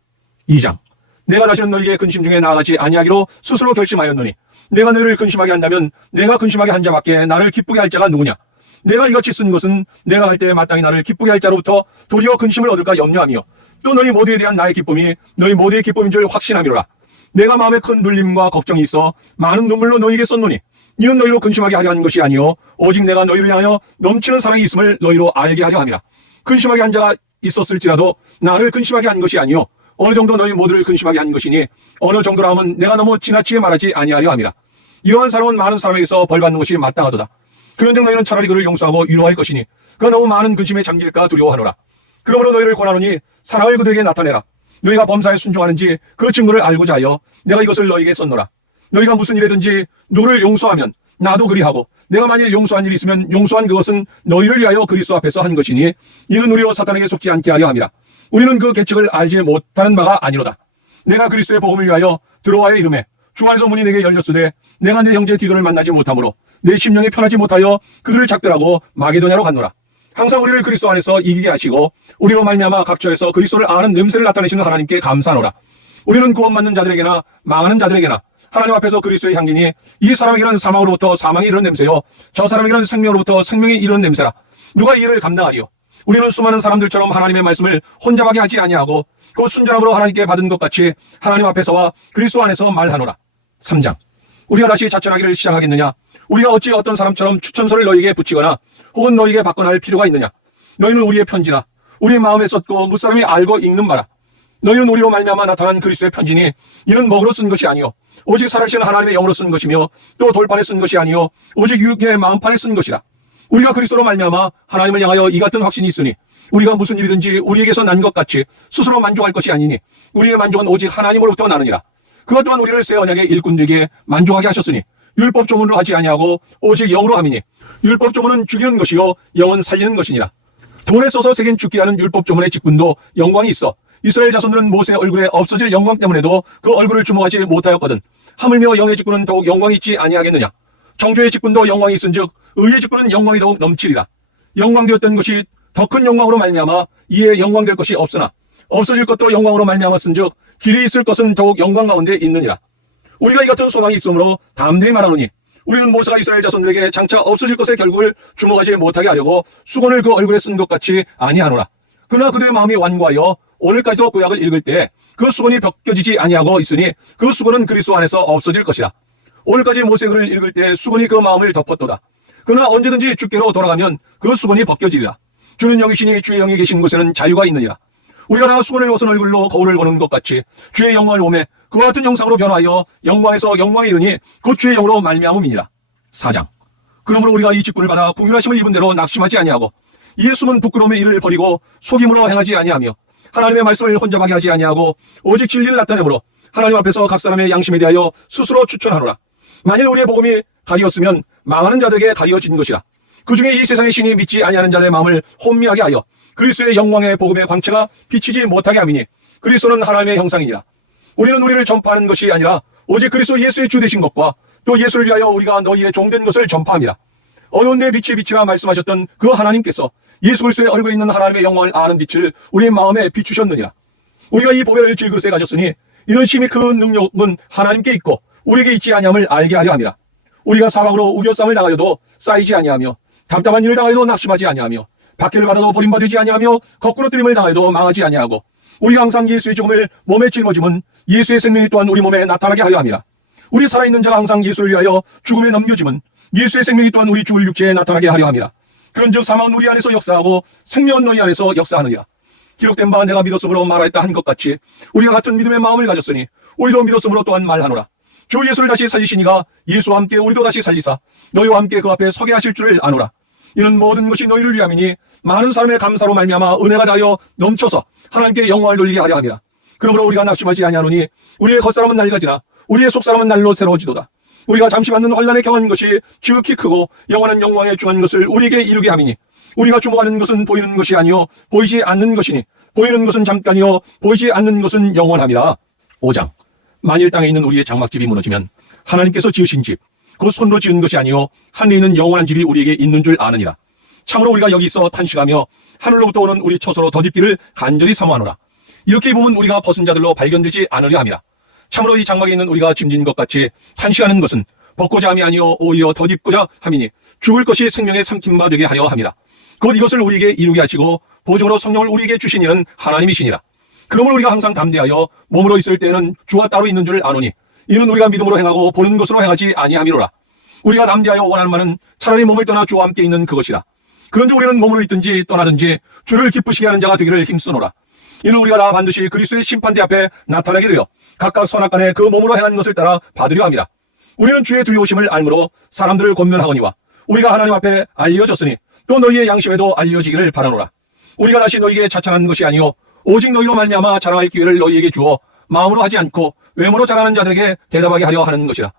2장. 내가 다시는 너희에게 근심 중에 나아가지 아니하기로 스스로 결심하였노니 내가 너희를 근심하게 한다면 내가 근심하게 한 자밖에 나를 기쁘게 할 자가 누구냐. 내가 이같이 쓴 것은 내가 할 때 마땅히 나를 기쁘게 할 자로부터 도리어 근심을 얻을까 염려하며 또 너희 모두에 대한 나의 기쁨이 너희 모두의 기쁨인 줄 확신함이로라. 내가 마음에 큰 눌림과 걱정이 있어 많은 눈물로 너희에게 썼노니 이는 너희로 근심하게 하려 하는 것이 아니요 오직 내가 너희를 향하여 넘치는 사랑이 있음을 너희로 알게 하려 함이라. 근심하게 한 자가 있었을지라도 나를 근심하게 한 것이 아니요 어느 정도 너희 모두를 근심하게 한 것이니 어느 정도라 함은 내가 너무 지나치게 말하지 아니하려 함이라. 이러한 사람은 많은 사람에게서 벌받는 것이 마땅하도다. 그런즉 너희는 차라리 그를 용서하고 위로할 것이니 그가 너무 많은 근심에 잠길까 두려워하노라. 그러므로 너희를 권하노니 사랑을 그들에게 나타내라. 너희가 범사에 순종하는지 그 증거를 알고자 하여 내가 이것을 너희에게 썼노라. 너희가 무슨 일이든지 누구를 용서하면 나도 그리하고 내가 만일 용서한 일이 있으면 용서한 그것은 너희를 위하여 그리스도 앞에서 한 것이니 이는 우리로 사탄에게 속지 않게 하려 함이라. 우리는 그 계책을 알지 못하는 바가 아니로다. 내가 그리스도의 복음을 위하여 들어와의 이름에 주 안에서 문이 내게 열렸으되 내가 내 형제 디도를 만나지 못하므로 내 심령이 편하지 못하여 그들을 작별하고 마게도냐로 갔노라. 항상 우리를 그리스도 안에서 이기게 하시고 우리로 말미암아 각처에서 그리스도를 아는 냄새를 나타내시는 하나님께 감사하노라. 우리는 구원받는 자들에게나 망하는 자들에게나 하나님 앞에서 그리스도의 향기니 이 사람에게는 사망으로부터 사망이 이르는 냄새요 저 사람에게는 생명으로부터 생명이 이르는 냄새라. 누가 이를 감당하리요. 우리는 수많은 사람들처럼 하나님의 말씀을 혼잡하게 하지 아니하고 그 순전함으로 하나님께 받은 것 같이 하나님 앞에서와 그리스도 안에서 말하노라. 3장. 우리가 다시 자천하기를 시작하겠느냐. 우리가 어찌 어떤 사람처럼 추천서를 너희에게 붙이거나 혹은 너희에게 받거나 할 필요가 있느냐. 너희는 우리의 편지나 우리 마음에 썼고 무사람이 알고 읽는 바라. 너희는 우리로 말미암아 나타난 그리스도의 편지니 이는 먹으로 쓴 것이 아니요 오직 살아계신 하나님의 영으로 쓴 것이며 또 돌판에 쓴 것이 아니요 오직 육의 마음판에 쓴 것이라. 우리가 그리스도로 말미암아 하나님을 향하여 이 같은 확신이 있으니 우리가 무슨 일이든지 우리에게서 난 것 같이 스스로 만족할 것이 아니니 우리의 만족은 오직 하나님으로부터 나느니라. 그것 또한 우리를 새 언약의 일꾼 되게 만족하게 하셨으니 율법 조문으로 하지 아니하고 오직 영으로 함이니 율법 조문은 죽이는 것이요 영은 살리는 것이니라. 돌에 써서 새긴 죽게 하는 율법 조문의 직분도 영광이 있어 이스라엘 자손들은 모세의 얼굴에 없어질 영광 때문에도 그 얼굴을 주목하지 못하였거든. 하물며 영의 직분은 더욱 영광이 있지 아니하겠느냐. 정죄의 직분도 영광이 있은즉 의의 직분은 영광이 더욱 넘치리라. 영광되었던 것이 더 큰 영광으로 말미암아 이에 영광될 것이 없으나 없어질 것도 영광으로 말미암았은즉 길이 있을 것은 더욱 영광 가운데 있느니라. 우리가 이 같은 소망이 있으므로 담대히 말하노니 우리는 모세가 이스라엘 자손들에게 장차 없어질 것의 결국을 주목하지 못하게 하려고 수건을 그 얼굴에 쓴 것 같이 아니하노라. 그러나 그들의 마음이 완고하여 오늘까지도 구약을 읽을 때 그 수건이 벗겨지지 아니하고 있으니 그 수건은 그리스도 안에서 없어질 것이라. 오늘까지 모세글을 읽을 때 수건이 그 마음을 덮었도다. 그러나 언제든지 주께로 돌아가면 그 수건이 벗겨지리라. 주는 영이시니 주의 영이 계신 곳에는 자유가 있느니라. 우리가 다 수건을 벗은 얼굴로 거울을 보는 것 같이 주의 영광을 보매 그와 같은 영상으로 변화하여 영광에서 영광에 이르니 곧 주의 영으로 말미암음이니라. 4장. 그러므로 우리가 이 직분을 받아 궁휼하심을 입은 대로 낙심하지 아니하고 이에 숨은 부끄러움의 일을 버리고 속임으로 행하지 아니하며 하나님의 말씀을 혼잡하게 하지 아니하고 오직 진리를 나타내므로 하나님 앞에서 각 사람의 양심에 대하여 스스로 추천하노라. 만일 우리의 복음이 가리었으면 망하는 자들에게 가리어진 것이라. 그 중에 이 세상의 신이 믿지 아니하는 자들의 마음을 혼미하게 하여 그리스도의 영광의 복음의 광채가 비치지 못하게 함이니 그리스도는 하나님의 형상이니라. 우리는 우리를 전파하는 것이 아니라 오직 그리스도 예수의 주 되신 것과 또 예수를 위하여 우리가 너희의 종된 것을 전파함이라. 어두운 데 빛이 비치라 말씀하셨던 그 하나님께서 예수 그리스도의 얼굴에 있는 하나님의 영광을 아는 빛을 우리의 마음에 비추셨느니라. 우리가 이 보배를 질그릇에 가졌으니 이런 심히 큰 능력은 하나님께 있고 우리에게 있지 아니함을 알게 하려 함이라. 우리가 사방으로 우겨싸움을 당하여도 쌓이지 아니하며 답답한 일을 당하여도 낙심하지 아니하며 박해를 받아도 버림받지 아니하며 거꾸로 뜨림을 당하여도 망하지 아니하고 우리가 항상 예수의 죽음을 몸에 짊어짐은 예수의 생명이 또한 우리 몸에 나타나게 하려 함이라. 우리 살아있는 자가 항상 예수를 위하여 죽음에 넘겨짐은 예수의 생명이 또한 우리 죽을 육체에 나타나게 하려 함이라. 그런즉 사망은 우리 안에서 역사하고 생명은 너희 안에서 역사하느니라. 기록된 바 내가 믿었으므로 말하였다 한 것 같이 우리가 같은 믿음의 마음을 가졌으니 우리도 믿었으므로 또한 말하노라. 주 예수를 다시 살리시니가 예수와 함께 우리도 다시 살리사 너희와 함께 그 앞에 서게 하실 줄을 아노라. 이는 모든 것이 너희를 위함이니 많은 사람의 감사로 말미암아 은혜가 다하여 넘쳐서 하나님께 영광을 돌리게 하려 함이라. 그러므로 우리가 낙심하지 아니하노니 우리의 겉사람은 낡아지나 우리의 속사람은 날로 새로워지도다. 우리가 잠시 받는 환난에 경한 것이 지극히 크고 영원한 영광에 중한 것을 우리에게 이루게 함이니 우리가 주목하는 것은 보이는 것이 아니요 보이지 않는 것이니 보이는 것은 잠깐이요 보이지 않는 것은 영원함이라. 5장. 만일 땅에 있는 우리의 장막집이 무너지면 하나님께서 지으신 집 곧 손으로 지은 것이 아니요 하늘에 있는 영원한 집이 우리에게 있는 줄 아느니라. 참으로 우리가 여기 있어 탄식하며 하늘로부터 오는 우리 처소로 덧입기를 간절히 사모하노라. 이렇게 보면 우리가 벗은 자들로 발견되지 않으려 함이라. 참으로 이 장막에 있는 우리가 짐진 것 같이 탄식하는 것은 벗고자 함이 아니요 오히려 덧입고자 함이니 죽을 것이 생명의 삼킨 바 되게 하려 함이라. 곧 이것을 우리에게 이루게 하시고 보증으로 성령을 우리에게 주신 이는 하나님이시니라. 그러므로 우리가 항상 담대하여 몸으로 있을 때는 주와 따로 있는 줄 아노니 이는 우리가 믿음으로 행하고 보는 것으로 행하지 아니함이로라. 우리가 담대하여 원하는 바는 차라리 몸을 떠나 주와 함께 있는 그것이라. 그런즉 우리는 몸으로 있든지 떠나든지 주를 기쁘시게 하는 자가 되기를 힘쓰노라. 이는 우리가 다 반드시 그리스도의 심판대 앞에 나타나게 되어 각각 선악간에 그 몸으로 행한 것을 따라 받으려 함이라. 우리는 주의 두려우심을 알므로 사람들을 권면하거니와 우리가 하나님 앞에 알려졌으니 또 너희의 양심에도 알려지기를 바라노라. 우리가 다시 너희에게 자창한 것이 아니요 오직 너희로 말미암아 자랑할 기회를 너희에게 주어 마음으로 하지 않고 외모로 자라는 자들에게 대답하게 하려 하는 것이라.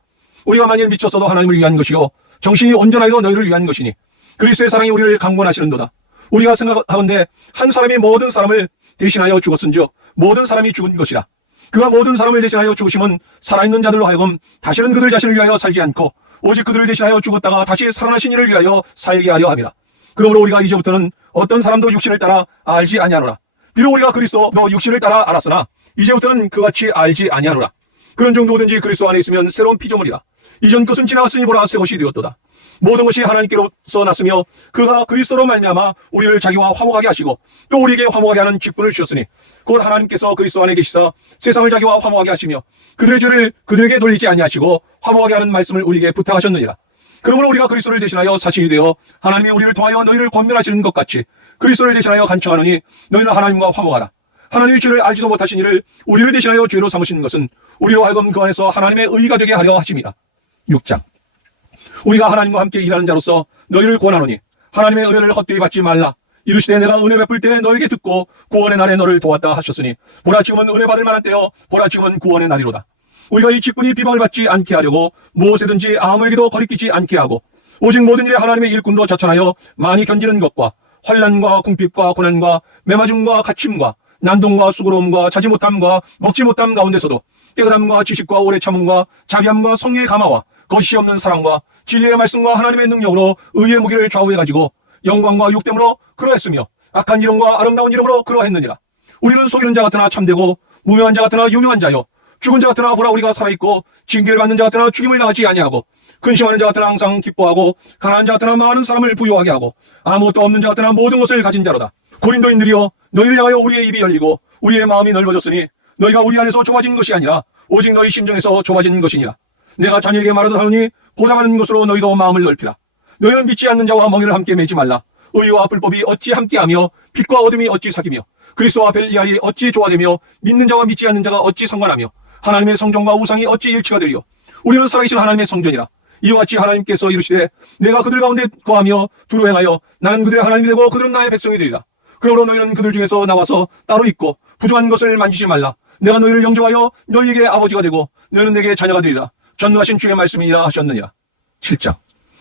우리가 만일 미쳤어도 하나님을 위한 것이요 정신이 온전하여도 너희를 위한 것이니 그리스도의 사랑이 우리를 강권하시는도다. 우리가 생각하건대 한 사람이 모든 사람을 대신하여 죽었은즉 모든 사람이 죽은 것이라. 그가 모든 사람을 대신하여 죽으심은 살아있는 자들로 하여금 다시는 그들 자신을 위하여 살지 않고 오직 그들을 대신하여 죽었다가 다시 살아나신 이를 위하여 살게 하려 함이라. 그러므로 우리가 이제부터는 어떤 사람도 육신을 따라 알지 아니하노라. 비록 우리가 그리스도도 육신을 따라 알았으나 이제부터는 그같이 알지 아니하노라. 그런즉 누구든지 그리스도 안에 있으면 새로운 피조물이라. 이전 것은 지나갔으니 보라 새 것이 되었도다. 모든 것이 하나님께로서 났으며 그가 그리스도로 말미암아 우리를 자기와 화목하게 하시고 또 우리에게 화목하게 하는 직분을 주셨으니 곧 하나님께서 그리스도 안에 계시사 세상을 자기와 화목하게 하시며 그들의 죄를 그들에게 돌리지 아니하시고 화목하게 하는 말씀을 우리에게 부탁하셨느니라. 그러므로 우리가 그리스도를 대신하여 사신이 되어 하나님이 우리를 통하여 너희를 권면하시는 것 같이 그리스도를 대신하여 간청하노니 너희는 하나님과 화목하라. 하나님의 죄를 알지도 못하신 이를 우리를 대신하여 죄로 삼으시는 것은 우리로 하여금 그 안에서 하나님의 의가 되게 하려 하심이라. 6장. 우리가 하나님과 함께 일하는 자로서 너희를 권하노니 하나님의 은혜를 헛되이 받지 말라. 이르시되 내가 은혜 베풀 때 너에게 듣고 구원의 날에 너를 도왔다 하셨으니 보라 지금은 은혜 받을 만한 때요 보라 지금은 구원의 날이로다. 우리가 이 직분이 비방을 받지 않게 하려고 무엇이든지 아무에게도 거리끼지 않게 하고 오직 모든 일에 하나님의 일꾼도 자천하여 많이 견디는 것과 환난과 궁핍과 고난과 매맞음과 갇힘과 난동과 수고로움과 자지 못함과 먹지 못함 가운데서도 깨끗함과 지식과 오래 참음과 자비함과 성령의 감화와 거시 없는 사랑과 진리의 말씀과 하나님의 능력으로 의의 무기를 좌우해 가지고 영광과 육됨으로 그러했으며 악한 이름과 아름다운 이름으로 그러했느니라. 우리는 속이는 자 같으나 참되고 무명한 자 같으나 유명한 자요 죽은 자 같으나 보라 우리가 살아있고 징계를 받는 자 같으나 죽임을 당하지 아니하고 근심하는 자 같으나 항상 기뻐하고 가난한 자 같으나 많은 사람을 부유하게 하고 아무것도 없는 자 같으나 모든 것을 가진 자로다. 고린도인들이여, 너희를 향하여 우리의 입이 열리고 우리의 마음이 넓어졌으니 너희가 우리 안에서 좁아진 것이 아니라 오직 너희 심정에서 좁아진 것이니라. 내가 자녀에게 말하듯 하노니 고담하는 것으로 너희도 마음을 넓히라. 너희는 믿지 않는 자와 멍에를 함께 매지 말라. 의와 불법이 어찌 함께하며 빛과 어둠이 어찌 사귀며 그리스도와 벨리알이 어찌 조화되며 믿는 자와 믿지 않는 자가 어찌 상관하며 하나님의 성전과 우상이 어찌 일치가 되리요. 우리는 살아계신 하나님의 성전이라. 이와 같이 하나님께서 이르시되 내가 그들 가운데 거하며 두루 행하여 나는 그들의 하나님이 되고 그들은 나의 백성이 되리라. 그러므로 너희는 그들 중에서 나와서 따로 있고 부정한 것을 만지지 말라. 내가 너희를 영접하여 너희에게 아버지가 되고 너희는 내게 자녀가 되리라. 전능하신 주의 말씀이라 하셨느니라. 7장.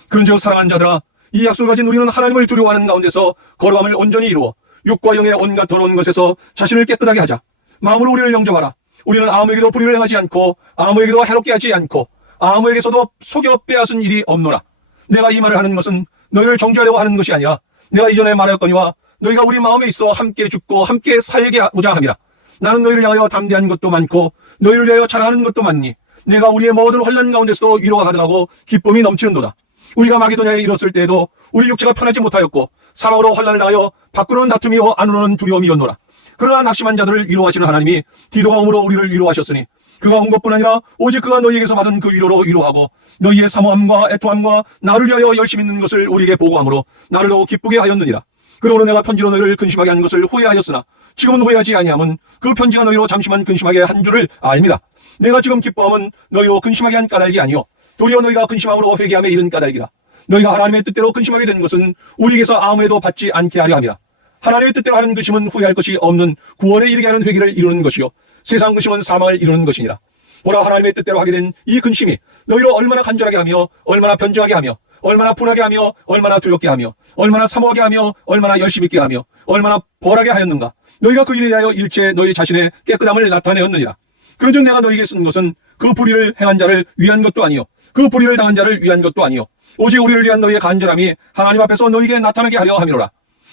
그런즉 사랑하는 자들아, 이 약속을 가진 우리는 하나님을 두려워하는 가운데서 거룩함을 온전히 이루어 육과 영의 온갖 더러운 것에서 자신을 깨끗하게 하자. 마음으로 우리를 영접하라. 우리는 아무에게도 불의를 행하지 않고 아무에게도 해롭게 하지 않고 아무에게서도 속여 빼앗은 일이 없노라. 내가 이 말을 하는 것은 너희를 정죄하려고 하는 것이 아니라 내가 이전에 말하였거니와 너희가 우리 마음에 있어 함께 죽고 함께 살게 하고자 함이라. 나는 너희를 향하여 담대한 것도 많고 너희를 위하여 자랑하는 것도 많니 내가 우리의 모든 환난 가운데서도 위로가 가득하고 기쁨이 넘치는도다. 우리가 마게도냐에 이뤘을 때에도 우리 육체가 편하지 못하였고 사랑으로 환난을 당하여 밖으로는 다툼이요 안으로는 두려움이었노라. 그러나 낙심한 자들을 위로하시는 하나님이 디도가 오므로 우리를 위로하셨으니 그가 온 것뿐 아니라 오직 그가 너희에게서 받은 그 위로로 위로하고 너희의 사모함과 애통함과 나를 위하여 열심히 있는 것을 우리에게 보고하므로 나를 더욱 기쁘게 하였느니라. 그러므로 내가 편지로 너희를 근심하게 한 것을 후회하였으나 지금은 후회하지 아니함은 그 편지가 너희로 잠시만 근심하게 한 줄을 알미라. 내가 지금 기뻐함은 너희로 근심하게 한 까닭이 아니요 도리어 너희가 근심함으로 회개함에 이른 까닭이라. 너희가 하나님의 뜻대로 근심하게 된 것은 우리에게서 아무에도 받지 않게 하려 함이라. 하나님의 뜻대로 하는 근심은 후회할 것이 없는 구원에 이르게 하는 회개를 이루는 것이요 세상 근심은 사망을 이루는 것이니라. 보라, 하나님의 뜻대로 하게 된 이 근심이 너희로 얼마나 간절하게 하며 얼마나 변증하게 하며 얼마나 분하게 하며 얼마나 두렵게 하며 얼마나 사모하게 하며 얼마나 열심히 있게 하며 얼마나 벌하게 하였는가. 너희가 그 일에 대하여 일체 너희 자신의 깨끗함을 나타내었느니라. 그런즉 내가 너희에게 쓴 것은 그 불의를 행한 자를 위한 것도 아니요 그 불의를 당한 자를 위한 것도 아니요 오직 우리를 위한 너희의 간절함이 하나님 앞에서 너희에게 나타나게 하려 함이로라.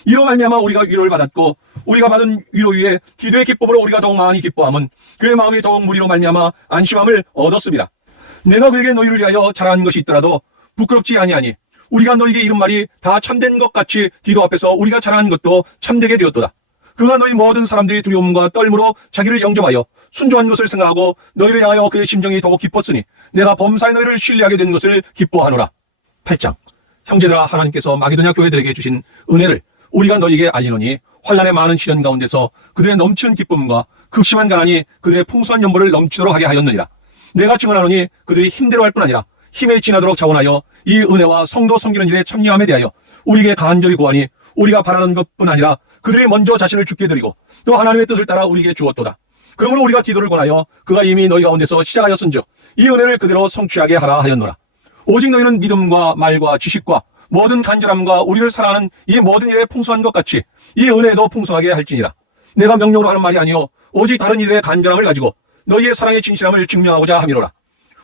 이로 말미암아 우리가 위로를 받았고 우리가 받은 위로 위에 기도의 기쁨으로 우리가 더욱 많이 기뻐함은 그의 마음이 더욱 무리로 말미암아 안심함을 얻었습니다. 내가 그에게 너희를 위하여 잘한 것이 있더라도 부끄럽지 아니하니 우리가 너희에게 이른 말이 다 참된 것 같이 기도 앞에서 우리가 잘한 것도 참되게 되었도다. 그가 너희 모든 사람들이 두려움과 떨므로 자기를 영접하여 순종한 것을 생각하고 너희를 향하여 그의 심정이 더욱 깊었으니 내가 범사에 너희를 신뢰하게 된 것을 기뻐하노라. 8장. 형제들아, 하나님께서 마게도냐 교회들에게 주신 은혜를 우리가 너희에게 알리노니 환난의 많은 시련 가운데서 그들의 넘치는 기쁨과 극심한 가난이 그들의 풍성한 연보를 넘치도록 하게 하였느니라. 내가 증언하노니 그들이 힘대로 할 뿐 아니라 힘에 지나도록 자원하여 이 은혜와 성도 섬기는 일에 참여함에 대하여 우리에게 간절히 구하니 우리가 바라는 것뿐 아니라 그들이 먼저 자신을 죽게 드리고 또 하나님의 뜻을 따라 우리에게 주었도다. 그러므로 우리가 기도를 권하여 그가 이미 너희 가운데서 시작하였은즉 이 은혜를 그대로 성취하게 하라 하였노라. 오직 너희는 믿음과 말과 지식과 모든 간절함과 우리를 사랑하는 이 모든 일에 풍성한 것 같이 이 은혜도 풍성하게 할지니라. 내가 명령으로 하는 말이 아니요 오직 다른 일에 간절함을 가지고 너희의 사랑의 진실함을 증명하고자 함이로라.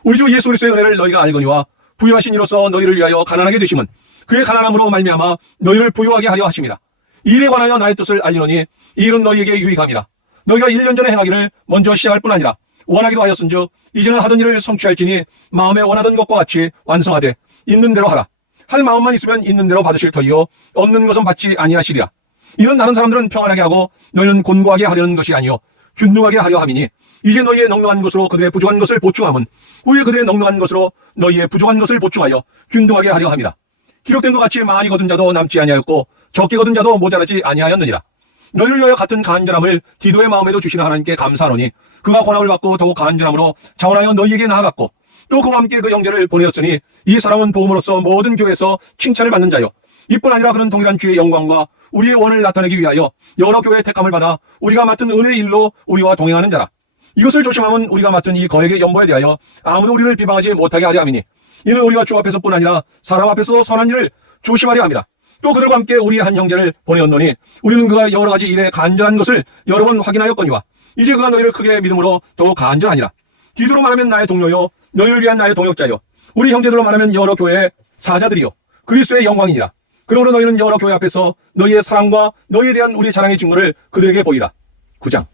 우리 주 예수 그리스도의 은혜를 너희가 알거니와 부유하신 이로서 너희를 위하여 가난하게 되심은 그의 가난함으로 말미암아 너희를 부유하게 하려 하심이라. 이 일에 관하여 나의 뜻을 알리노니 이 일은 너희에게 유익함이라. 너희가 1년 전에 행하기를 먼저 시작할 뿐 아니라 원하기도 하였은즉 이제는 하던 일을 성취할지니 마음에 원하던 것과 같이 완성하되 있는 대로 하라. 할 마음만 있으면 있는 대로 받으실 터이요 없는 것은 받지 아니하시리라. 이는 다른 사람들은 평안하게 하고 너희는 곤고하게 하려는 것이 아니요 균등하게 하려 함이니 이제 너희의 넉넉한 것으로 그들의 부족한 것을 보충함은 후에 그들의 넉넉한 것으로 너희의 부족한 것을 보충하여 균등하게 하려 함이라. 기록된 것 같이 많이 거둔 자도 남지 아니하였고 적게 거둔 자도 모자라지 아니하였느니라. 너희를 위하여 같은 간절함을 디도의 마음에도 주시는 하나님께 감사하노니 그가 권함을 받고 더욱 간절함으로 자원하여 너희에게 나아갔고 또 그와 함께 그 형제를 보내었으니 이 사람은 도움으로써 모든 교회에서 칭찬을 받는 자요 이뿐 아니라 그는 동일한 주의 영광과 우리의 원을 나타내기 위하여 여러 교회의 택함을 받아 우리가 맡은 은혜의 일로 우리와 동행하는 자라. 이것을 조심하면 우리가 맡은 이 거액의 연보에 대하여 아무도 우리를 비방하지 못하게 하려 함이니 이는 우리가 주 앞에서뿐 아니라 사람 앞에서도 선한 일을 조심하려 함이라. 또 그들과 함께 우리의 한 형제를 보내었노니 우리는 그가 여러 가지 일에 간절한 것을 여러 번 확인하였거니와 이제 그가 너희를 크게 믿음으로 더욱 간절하니라. 디도로 말하면 나의 동료요 너희를 위한 나의 동역자요 우리 형제들로 말하면 여러 교회의 사자들이요 그리스도의 영광이니라. 그러므로 너희는 여러 교회 앞에서 너희의 사랑과 너희에 대한 우리 자랑의 증거를 그들에게 보이라. 9장.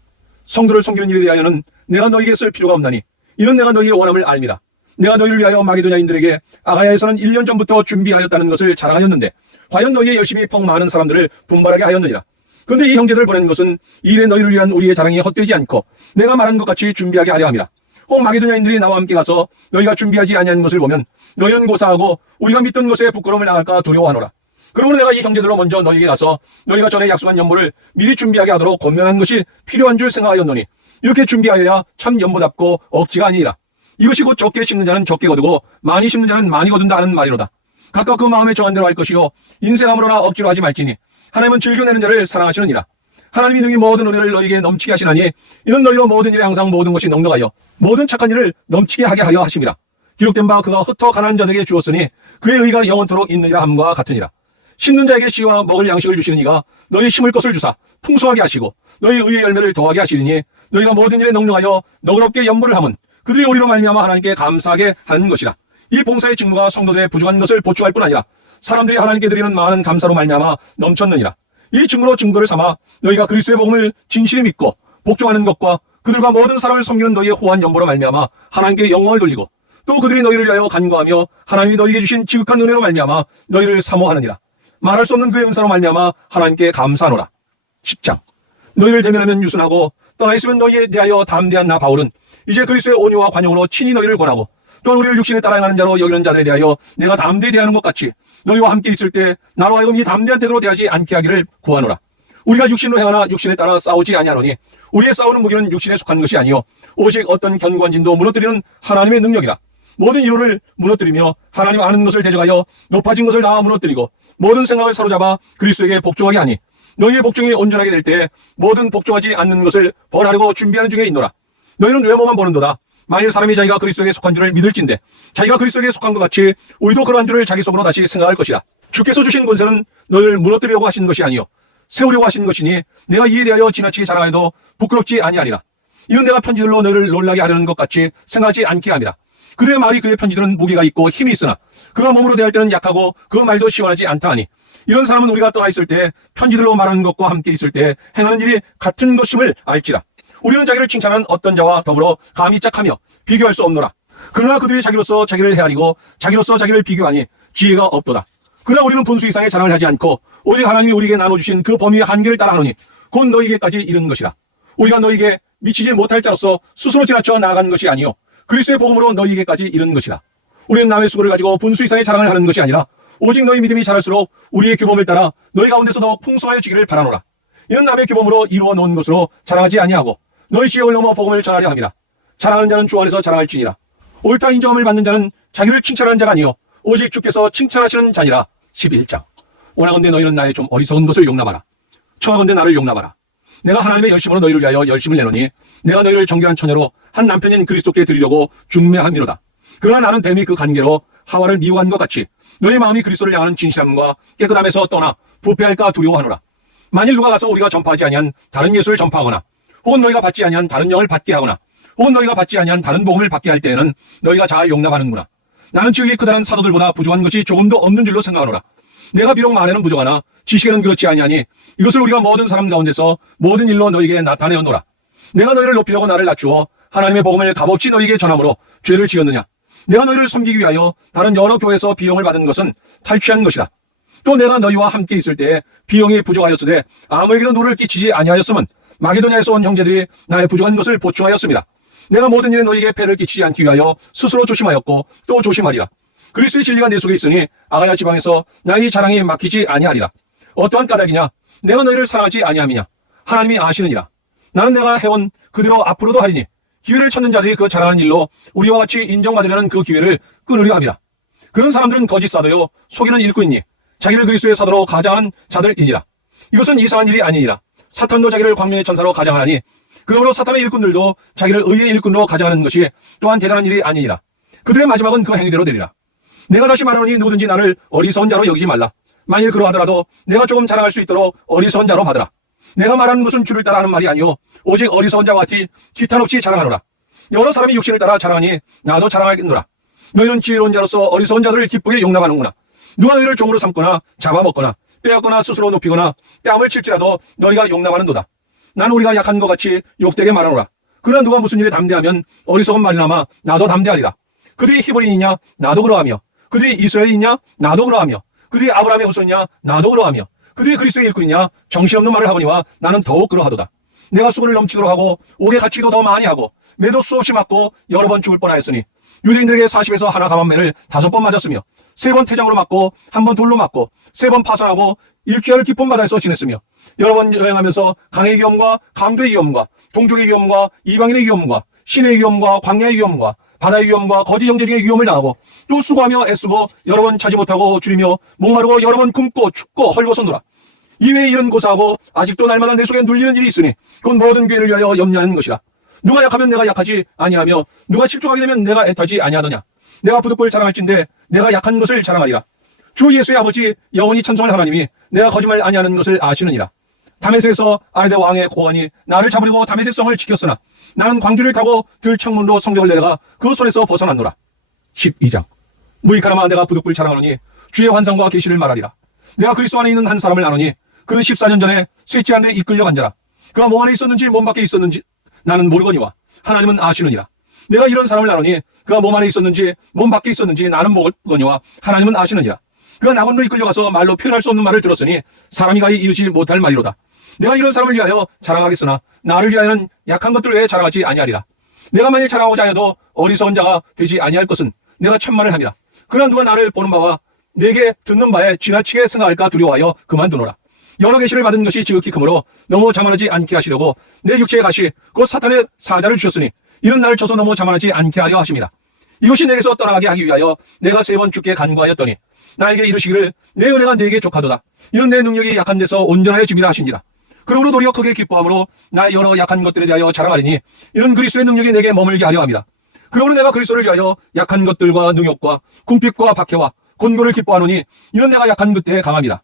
성도를 섬기는 일에 대하여는 내가 너희에게 쓸 필요가 없나니 이는 내가 너희의 원함을 알미라. 내가 너희를 위하여 마게도냐인들에게 아가야에서는 1년 전부터 준비하였다는 것을 자랑하였는데 과연 너희의 열심히 펑 많은 사람들을 분발하게 하였느니라. 그런데 이 형제들을 보낸 것은 이래 너희를 위한 우리의 자랑이 헛되지 않고 내가 말한 것 같이 준비하게 하려 함이라. 혹 마게도냐인들이 나와 함께 가서 너희가 준비하지 아니한 것을 보면 너희는 고사하고 우리가 믿던 것에 부끄러움을 당할까 두려워하노라. 그러므로 내가 이 형제들로 먼저 너희에게 가서 너희가 전에 약속한 연보를 미리 준비하게 하도록 권면한 것이 필요한 줄 생각하였노니 이렇게 준비하여야 참 연보답고 억지가 아니니라. 이것이 곧 적게 심는 자는 적게 거두고 많이 심는 자는 많이 거둔다 하는 말이로다. 각각 그 마음에 정한 대로 할 것이요 인생함으로나 억지로 하지 말지니 하나님은 즐겨내는 자를 사랑하시느니라. 하나님이 능히 모든 은혜를 너희에게 넘치게 하시나니 이는 너희로 모든 일에 항상 모든 것이 넉넉하여 모든 착한 일을 넘치게 하게 하려 하심이라. 기록된 바 그가 흩어 가난한 자들에게 주었으니 그의 의가 영원토록 있느니라 함과 같으니라. 심는 자에게 씨와 먹을 양식을 주시는 이가 너희 심을 것을 주사 풍성하게 하시고 너희 의의 열매를 더하게 하시리니 너희가 모든 일에 넉넉하여 너그럽게 연보를 함은 그들이 우리로 말미암아 하나님께 감사하게 하는 것이라. 이 봉사의 직무가 성도들의 부족한 것을 보충할 뿐 아니라 사람들이 하나님께 드리는 많은 감사로 말미암아 넘쳤느니라. 이 증거로 증거를 삼아 너희가 그리스도의 복음을 진실히 믿고 복종하는 것과 그들과 모든 사람을 섬기는 너희의 호환 연보로 말미암아 하나님께 영광을 돌리고 또 그들이 너희를 위하여 간구하며 하나님이 너희에게 주신 지극한 은혜로 말미암아 너희를 사모하느니라. 말할 수 없는 그의 은사로 말미암아 하나님께 감사하노라. 10장. 너희를 대면하면 유순하고 떠나 있으면 너희에 대하여 담대한 나 바울은 이제 그리스도의 온유와 관용으로 친히 너희를 권하고 또한 우리를 육신에 따라 행하는 자로 여기는 자들에 대하여 내가 담대히 대하는 것 같이 너희와 함께 있을 때 나로 하여금 이 담대한 태도로 대하지 않게 하기를 구하노라. 우리가 육신으로 행하나 육신에 따라 싸우지 아니하노니 우리의 싸우는 무기는 육신에 속한 것이 아니요 오직 어떤 견고한 진도 무너뜨리는 하나님의 능력이라. 모든 이론을 무너뜨리며 하나님 아는 것을 대적하여 높아진 것을 다 무너뜨리고 모든 생각을 사로잡아 그리스도에게 복종하게 하니 너희의 복종이 온전하게 될 때 모든 복종하지 않는 것을 벌하려고 준비하는 중에 있노라. 너희는 외모만 보는도다. 만일 사람이 자기가 그리스도에게 속한 줄을 믿을진데 자기가 그리스도에게 속한 것 같이 우리도 그러한 줄을 자기 속으로 다시 생각할 것이라. 주께서 주신 권세는 너희를 무너뜨리려고 하신 것이 아니요 세우려고 하신 것이니 내가 이에 대하여 지나치게 자랑해도 부끄럽지 아니하리라. 이런 내가 편지들로 너희를 놀라게 하려는 것 같이 생각하지 않게 함이라. 그들의 말이 그의 편지들은 무게가 있고 힘이 있으나 그가 몸으로 대할 때는 약하고 그 말도 시원하지 않다 하니 이런 사람은 우리가 떠나 있을 때 편지들로 말하는 것과 함께 있을 때 행하는 일이 같은 것임을 알지라. 우리는 자기를 칭찬한 어떤 자와 더불어 감히 짝하며 비교할 수 없노라. 그러나 그들이 자기로서 자기를 헤아리고 자기로서 자기를 비교하니 지혜가 없도다. 그러나 우리는 분수 이상의 자랑을 하지 않고 오직 하나님이 우리에게 나눠주신 그 범위의 한계를 따라 하노니 곧 너희에게까지 이른 것이라. 우리가 너희에게 미치지 못할 자로서 스스로 지나쳐 나아간 것이 아니요 그리스도의 복음으로 너희에게까지 이른 것이라. 우리는 남의 수고를 가지고 분수 이상의 자랑을 하는 것이 아니라 오직 너희 믿음이 자랄수록 우리의 규범을 따라 너희 가운데서 더 풍성하여지기를 바라노라. 이는 남의 규범으로 이루어 놓은 것으로 자랑하지 아니하고 너희 지역을 넘어 복음을 전하려 함이라. 자랑하는 자는 주 안에서 자랑할지니라. 옳다 인정함을 받는 자는 자기를 칭찬하는 자가 아니요 오직 주께서 칭찬하시는 자니라. 11장. 원하건대 너희는 나의 좀 어리석은 것을 용납하라. 청하건대 나를 용납하라. 내가 하나님의 열심으로 너희를 위하여 열심을 내노니 내가 너희를 정결한 처녀로 한 남편인 그리스도께 드리려고 중매함이로다. 그러나 나는 뱀이 그 간계로 하와를 미워한 것 같이 너희 마음이 그리스도를 향하는 진실함과 깨끗함에서 떠나 부패할까 두려워하노라. 만일 누가 가서 우리가 전파하지 아니한 다른 예수를 전파하거나 혹은 너희가 받지 아니한 다른 영을 받게 하거나 혹은 너희가 받지 아니한 다른 복음을 받게 할 때에는 너희가 잘 용납하는구나. 나는 지극히 크다란 사도들보다 부족한 것이 조금도 없는 줄로 생각하노라. 내가 비록 말에는 부족하나 지식에는 그렇지 아니하니 이것을 우리가 모든 사람 가운데서 모든 일로 너희에게 나타내었노라. 내가 너희를 높이려고 나를 낮추어 하나님의 복음을 값없이 너희에게 전함으로 죄를 지었느냐. 내가 너희를 섬기기 위하여 다른 여러 교회에서 비용을 받은 것은 탈취한 것이다. 또 내가 너희와 함께 있을 때에 비용이 부족하였으되 아무에게도 노를 끼치지 아니하였음은 마게도냐에서 온 형제들이 나의 부족한 것을 보충하였습니다. 내가 모든 일에 너희에게 폐를 끼치지 않기 위하여 스스로 조심하였고 또 조심하리라. 그리스도의 진리가 내 속에 있으니 아가야 지방에서 나의 자랑이 막히지 아니하리라. 어떠한 까닭이냐? 내가 너희를 사랑하지 아니함이냐? 하나님이 아시느니라. 나는 내가 해온 그대로 앞으로도 하리니 기회를 찾는 자들이 그 자랑하는 일로 우리와 같이 인정받으려는 그 기회를 끊으려 함이라. 그런 사람들은 거짓 사도요 속이는 일꾼이니 자기를 그리스도의 사도로 가장하는 자들이니라. 이것은 이상한 일이 아니니라. 사탄도 자기를 광명의 천사로 가장하니 그러므로 사탄의 일꾼들도 자기를 의의 일꾼으로 가장하는 것이 또한 대단한 일이 아니니라. 그들의 마지막은 그 행위대로 되리라. 내가 다시 말하노니 누구든지 나를 어리석은 자로 여기지 말라. 만일 그러하더라도 내가 조금 자랑할 수 있도록 어리석은 자로 받으라. 내가 말하는 것은 주를 따라 하는 말이 아니요 오직 어리석은 자와 같이 기탄 없이 자랑하노라. 여러 사람이 육신을 따라 자랑하니 나도 자랑하겠노라. 너희는 지혜로운 자로서 어리석은 자들을 기쁘게 용납하는구나. 누가 너희를 종으로 삼거나 잡아먹거나 빼앗거나 스스로 높이거나 뺨을 칠지라도 너희가 용납하는도다. 나는 우리가 약한 것 같이 욕되게 말하노라. 그러나 누가 무슨 일에 담대하면 어리석은 말이나마 나도 담대하리라. 그들이 히브리인이냐? 나도 그러하며. 그들이 이스라엘이냐? 나도 그러하며. 그들이 아브라함의 후손이냐? 나도 그러하며. 그들이 그리스도의 일꾼이냐? 정신없는 말을 하거니와 나는 더욱 그러하도다. 내가 수건을 넘치도록 하고 옥에 갇히기도 더 많이 하고 매도 수없이 맞고 여러 번 죽을 뻔하였으니 유대인들에게 40에서 하나 감한매를 5번 맞았으며 3번 태장으로 맞고 1번 돌로 맞고 3번 파산하고 일주일을 깊은 바다에서 지냈으며 여러 번 여행하면서 강의 위험과 강도의 위험과 동족의 위험과 이방인의 위험과 신의 위험과 광야의 위험과 바다의 위험과 거짓 형제 중의 위험을 당하고 또 수고하며 애쓰고 여러 번 차지 못하고 줄이며 목마르고 여러 번 굶고 춥고 헐벗었노라. 이외에 이런 고사하고 아직도 날마다 내 속에 눌리는 일이 있으니 그건 모든 교회를 위하여 염려하는 것이라. 누가 약하면 내가 약하지 아니하며 누가 실족하게 되면 내가 애타지 아니하더냐. 내가 부득불 자랑할진대 내가 약한 것을 자랑하리라. 주 예수의 아버지 영원히 찬송할 하나님이 내가 거짓말 아니하는 것을 아시느니라. 다메섹에서 아르데 왕의 고관이 나를 잡으려고 다메섹 성을 지켰으나 나는 광주를 타고 들 창문으로 성벽을 내려가 그 손에서 벗어났노라. 12장. 무익하나마 내가 부득불 자랑하노니 주의 환상과 계시를 말하리라. 내가 그리스도 안에 있는 한 사람을 아노니 그는 14년 전에 쇠지 안에 이끌려 간 자라. 그가 몸 안에 있었는지 몸 밖에 있었는지 나는 모르거니와 하나님은 아시느니라. 내가 이런 사람을 아노니 그가 몸 안에 있었는지 몸 밖에 있었는지 나는 모르거니와 하나님은 아시느니라. 그가 낙원로 이끌려가서 말로 표현할 수 없는 말을 들었으니 사람이 가히 이르지 못할 말이로다. 내가 이런 사람을 위하여 자랑하겠으나 나를 위하여는 약한 것들 외에 자랑하지 아니하리라. 내가 만일 자랑하고자 하여도 어리석은 자가 되지 아니할 것은 내가 천만을 함이라. 그러나 누가 나를 보는 바와 내게 듣는 바에 지나치게 생각할까 두려워하여 그만두노라. 여러 계시를 받은 것이 지극히 크므로 너무 자만하지 않게 하시려고 내 육체의 가시 곧 사탄의 사자를 주셨으니 이런 나를 쳐서 너무 자만하지 않게 하려 하심이라. 이것이 내게서 떠나가게 하기 위하여 내가 3번 주께 간구하였더니 나에게 이르시기를 내 은혜가 네게 족하도다. 이런 내 능력이 약한 데서 온전하여 짐이라 하시니라. 그러므로 도리어 크게 기뻐함으로 나의 여러 약한 것들에 대하여 자랑하리니 이런 그리스도의 능력이 내게 머물게 하려 함이라. 그러므로 내가 그리스도를 위하여 약한 것들과 능욕과 궁핍과 박해와 곤고를 기뻐하노니 이런 내가 약한 그때에 강함이라.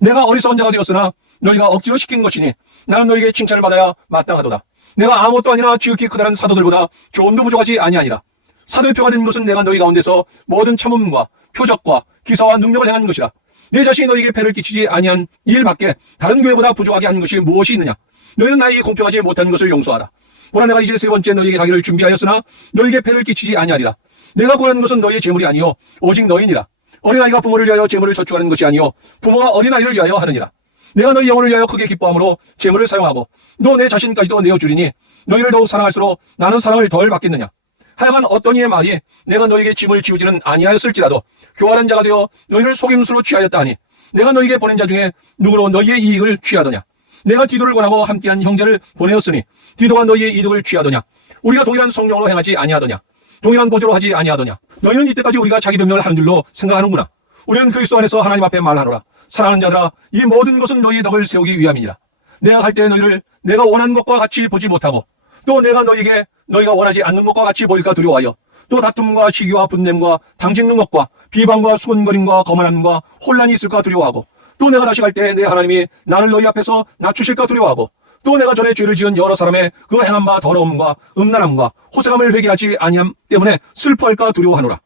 내가 어리석은 자가 되었으나 너희가 억지로 시킨 것이니 나는 너희에게 칭찬을 받아야 마땅하도다. 내가 아무것도 아니라 지극히 크다는 사도들보다 조금도 부족하지 아니하니라. 사도의 표가 된 것은 내가 너희 가운데서 모든 참음과 표적과 기사와 능력을 행한 것이라. 내 자신이 너희에게 배를 끼치지 아니한 일 밖에 다른 교회보다 부족하게 한 것이 무엇이 있느냐. 너희는 나에게 공평하지 못한 것을 용서하라. 보라 내가 이제 3번째 너희에게 가기를 준비하였으나 너희에게 배를 끼치지 아니하리라. 내가 구하는 것은 너희의 재물이 아니요 오직 너희니라. 어린아이가 부모를 위하여 재물을 저축하는 것이 아니요 부모가 어린아이를 위하여 하느니라. 내가 너희 영혼을 위하여 크게 기뻐함으로 재물을 사용하고 너 내 자신까지도 내어주리니 너희를 더욱 사랑할수록 나는 사랑을 덜 받겠느냐. 하여간 어떤 이의 말이 내가 너희에게 짐을 지우지는 아니하였을지라도 교활한 자가 되어 너희를 속임수로 취하였다 하니 내가 너희에게 보낸 자 중에 누구로 너희의 이익을 취하더냐. 내가 디도를 권하고 함께한 형제를 보내었으니 디도가 너희의 이득을 취하더냐. 우리가 동일한 성령으로 행하지 아니하더냐. 동일한 보조로 하지 아니하더냐. 너희는 이때까지 우리가 자기 변명을 하는 줄로 생각하는구나. 우리는 그리스도 안에서 하나님 앞에 말하노라. 사랑하는 자들아 이 모든 것은 너희의 덕을 세우기 위함이니라. 내가 갈 때 너희를 내가 원하는 것과 같이 보지 못하고 또 내가 너희에게 너희가 원하지 않는 것과 같이 보일까 두려워하여 또 다툼과 시기와 분냄과 당짓는 것과 비방과 수군거림과 거만함과 혼란이 있을까 두려워하고 또 내가 다시 갈 때 내 하나님이 나를 너희 앞에서 낮추실까 두려워하고 또 내가 전에 죄를 지은 여러 사람의 그 행한 바 더러움과 음란함과 호색함을 회개하지 아니함 때문에 슬퍼할까 두려워하노라.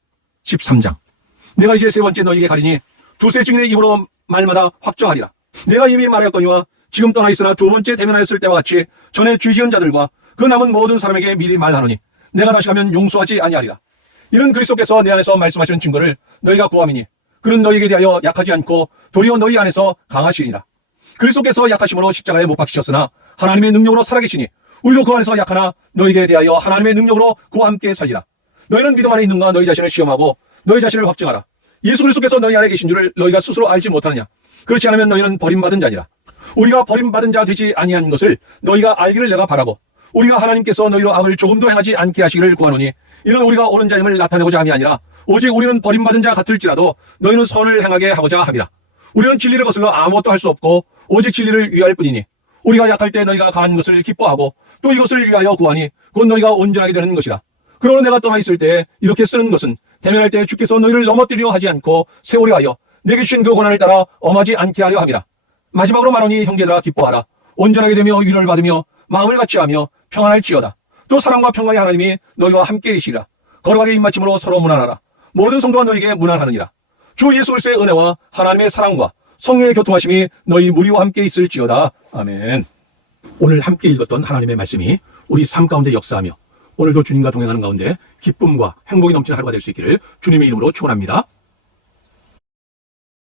13장. 내가 이제 3번째 너희에게 가리니 두세 증인의 입으로 말마다 확정하리라. 내가 이미 말하였거니와 지금 떠나 있으나 2번째 대면하였을 때와 같이 전에 죄 지은 자들과 그 남은 모든 사람에게 미리 말하노니 내가 다시 가면 용서하지 아니하리라. 이런 그리스도께서 내 안에서 말씀하시는 증거를 너희가 구함이니 그는 너희에게 대하여 약하지 않고 도리어 너희 안에서 강하시리라. 그리스도께서 약하심으로 십자가에 못 박히셨으나 하나님의 능력으로 살아계시니 우리도 그 안에서 약하나 너희에게 대하여 하나님의 능력으로 그와 함께 살리라. 너희는 믿음 안에 있는가 너희 자신을 시험하고 너희 자신을 확증하라. 예수 그리스도께서 너희 안에 계신 줄을 너희가 스스로 알지 못하느냐. 그렇지 않으면 너희는 버림받은 자니라. 우리가 버림받은 자 되지 아니한 것을 너희가 알기를 내가 바라고 우리가 하나님께서 너희로 악을 조금도 행하지 않게 하시기를 구하노니 이는 우리가 옳은 자임을 나타내고자 함이 아니라 오직 우리는 버림받은 자 같을지라도 너희는 선을 행하게 하고자 함이라. 우리는 진리를 거슬러 아무것도 할 수 없고 오직 진리를 위할 뿐이니 우리가 약할 때 너희가 강한 것을 기뻐하고 또 이것을 위하여 구하니 곧 너희가 온전하게 되는 것이라. 그러나 내가 떠나 있을 때 이렇게 쓰는 것은 대면할 때 주께서 너희를 넘어뜨리려 하지 않고 세우려 하여 내게 주신 그 고난을 따라 엄하지 않게 하려 함이라. 마지막으로 말하니 형제들아 기뻐하라. 온전하게 되며 위로를 받으며 마음을 같이하며 평안할지어다. 또 사랑과 평강의 하나님이 너희와 함께 계시리라. 거룩하게 입맞춤으로 서로 문안하라. 모든 성도가 너희에게 문안하느니라. 주 예수 그리스도의 은혜와 하나님의 사랑과 성령의 교통하심이 너희 무리와 함께 있을지어다. 아멘. 오늘 함께 읽었던 하나님의 말씀이 우리 삶 가운데 역사하며 오늘도 주님과 동행하는 가운데 기쁨과 행복이 넘치는 하루가 될 수 있기를 주님의 이름으로 축원합니다.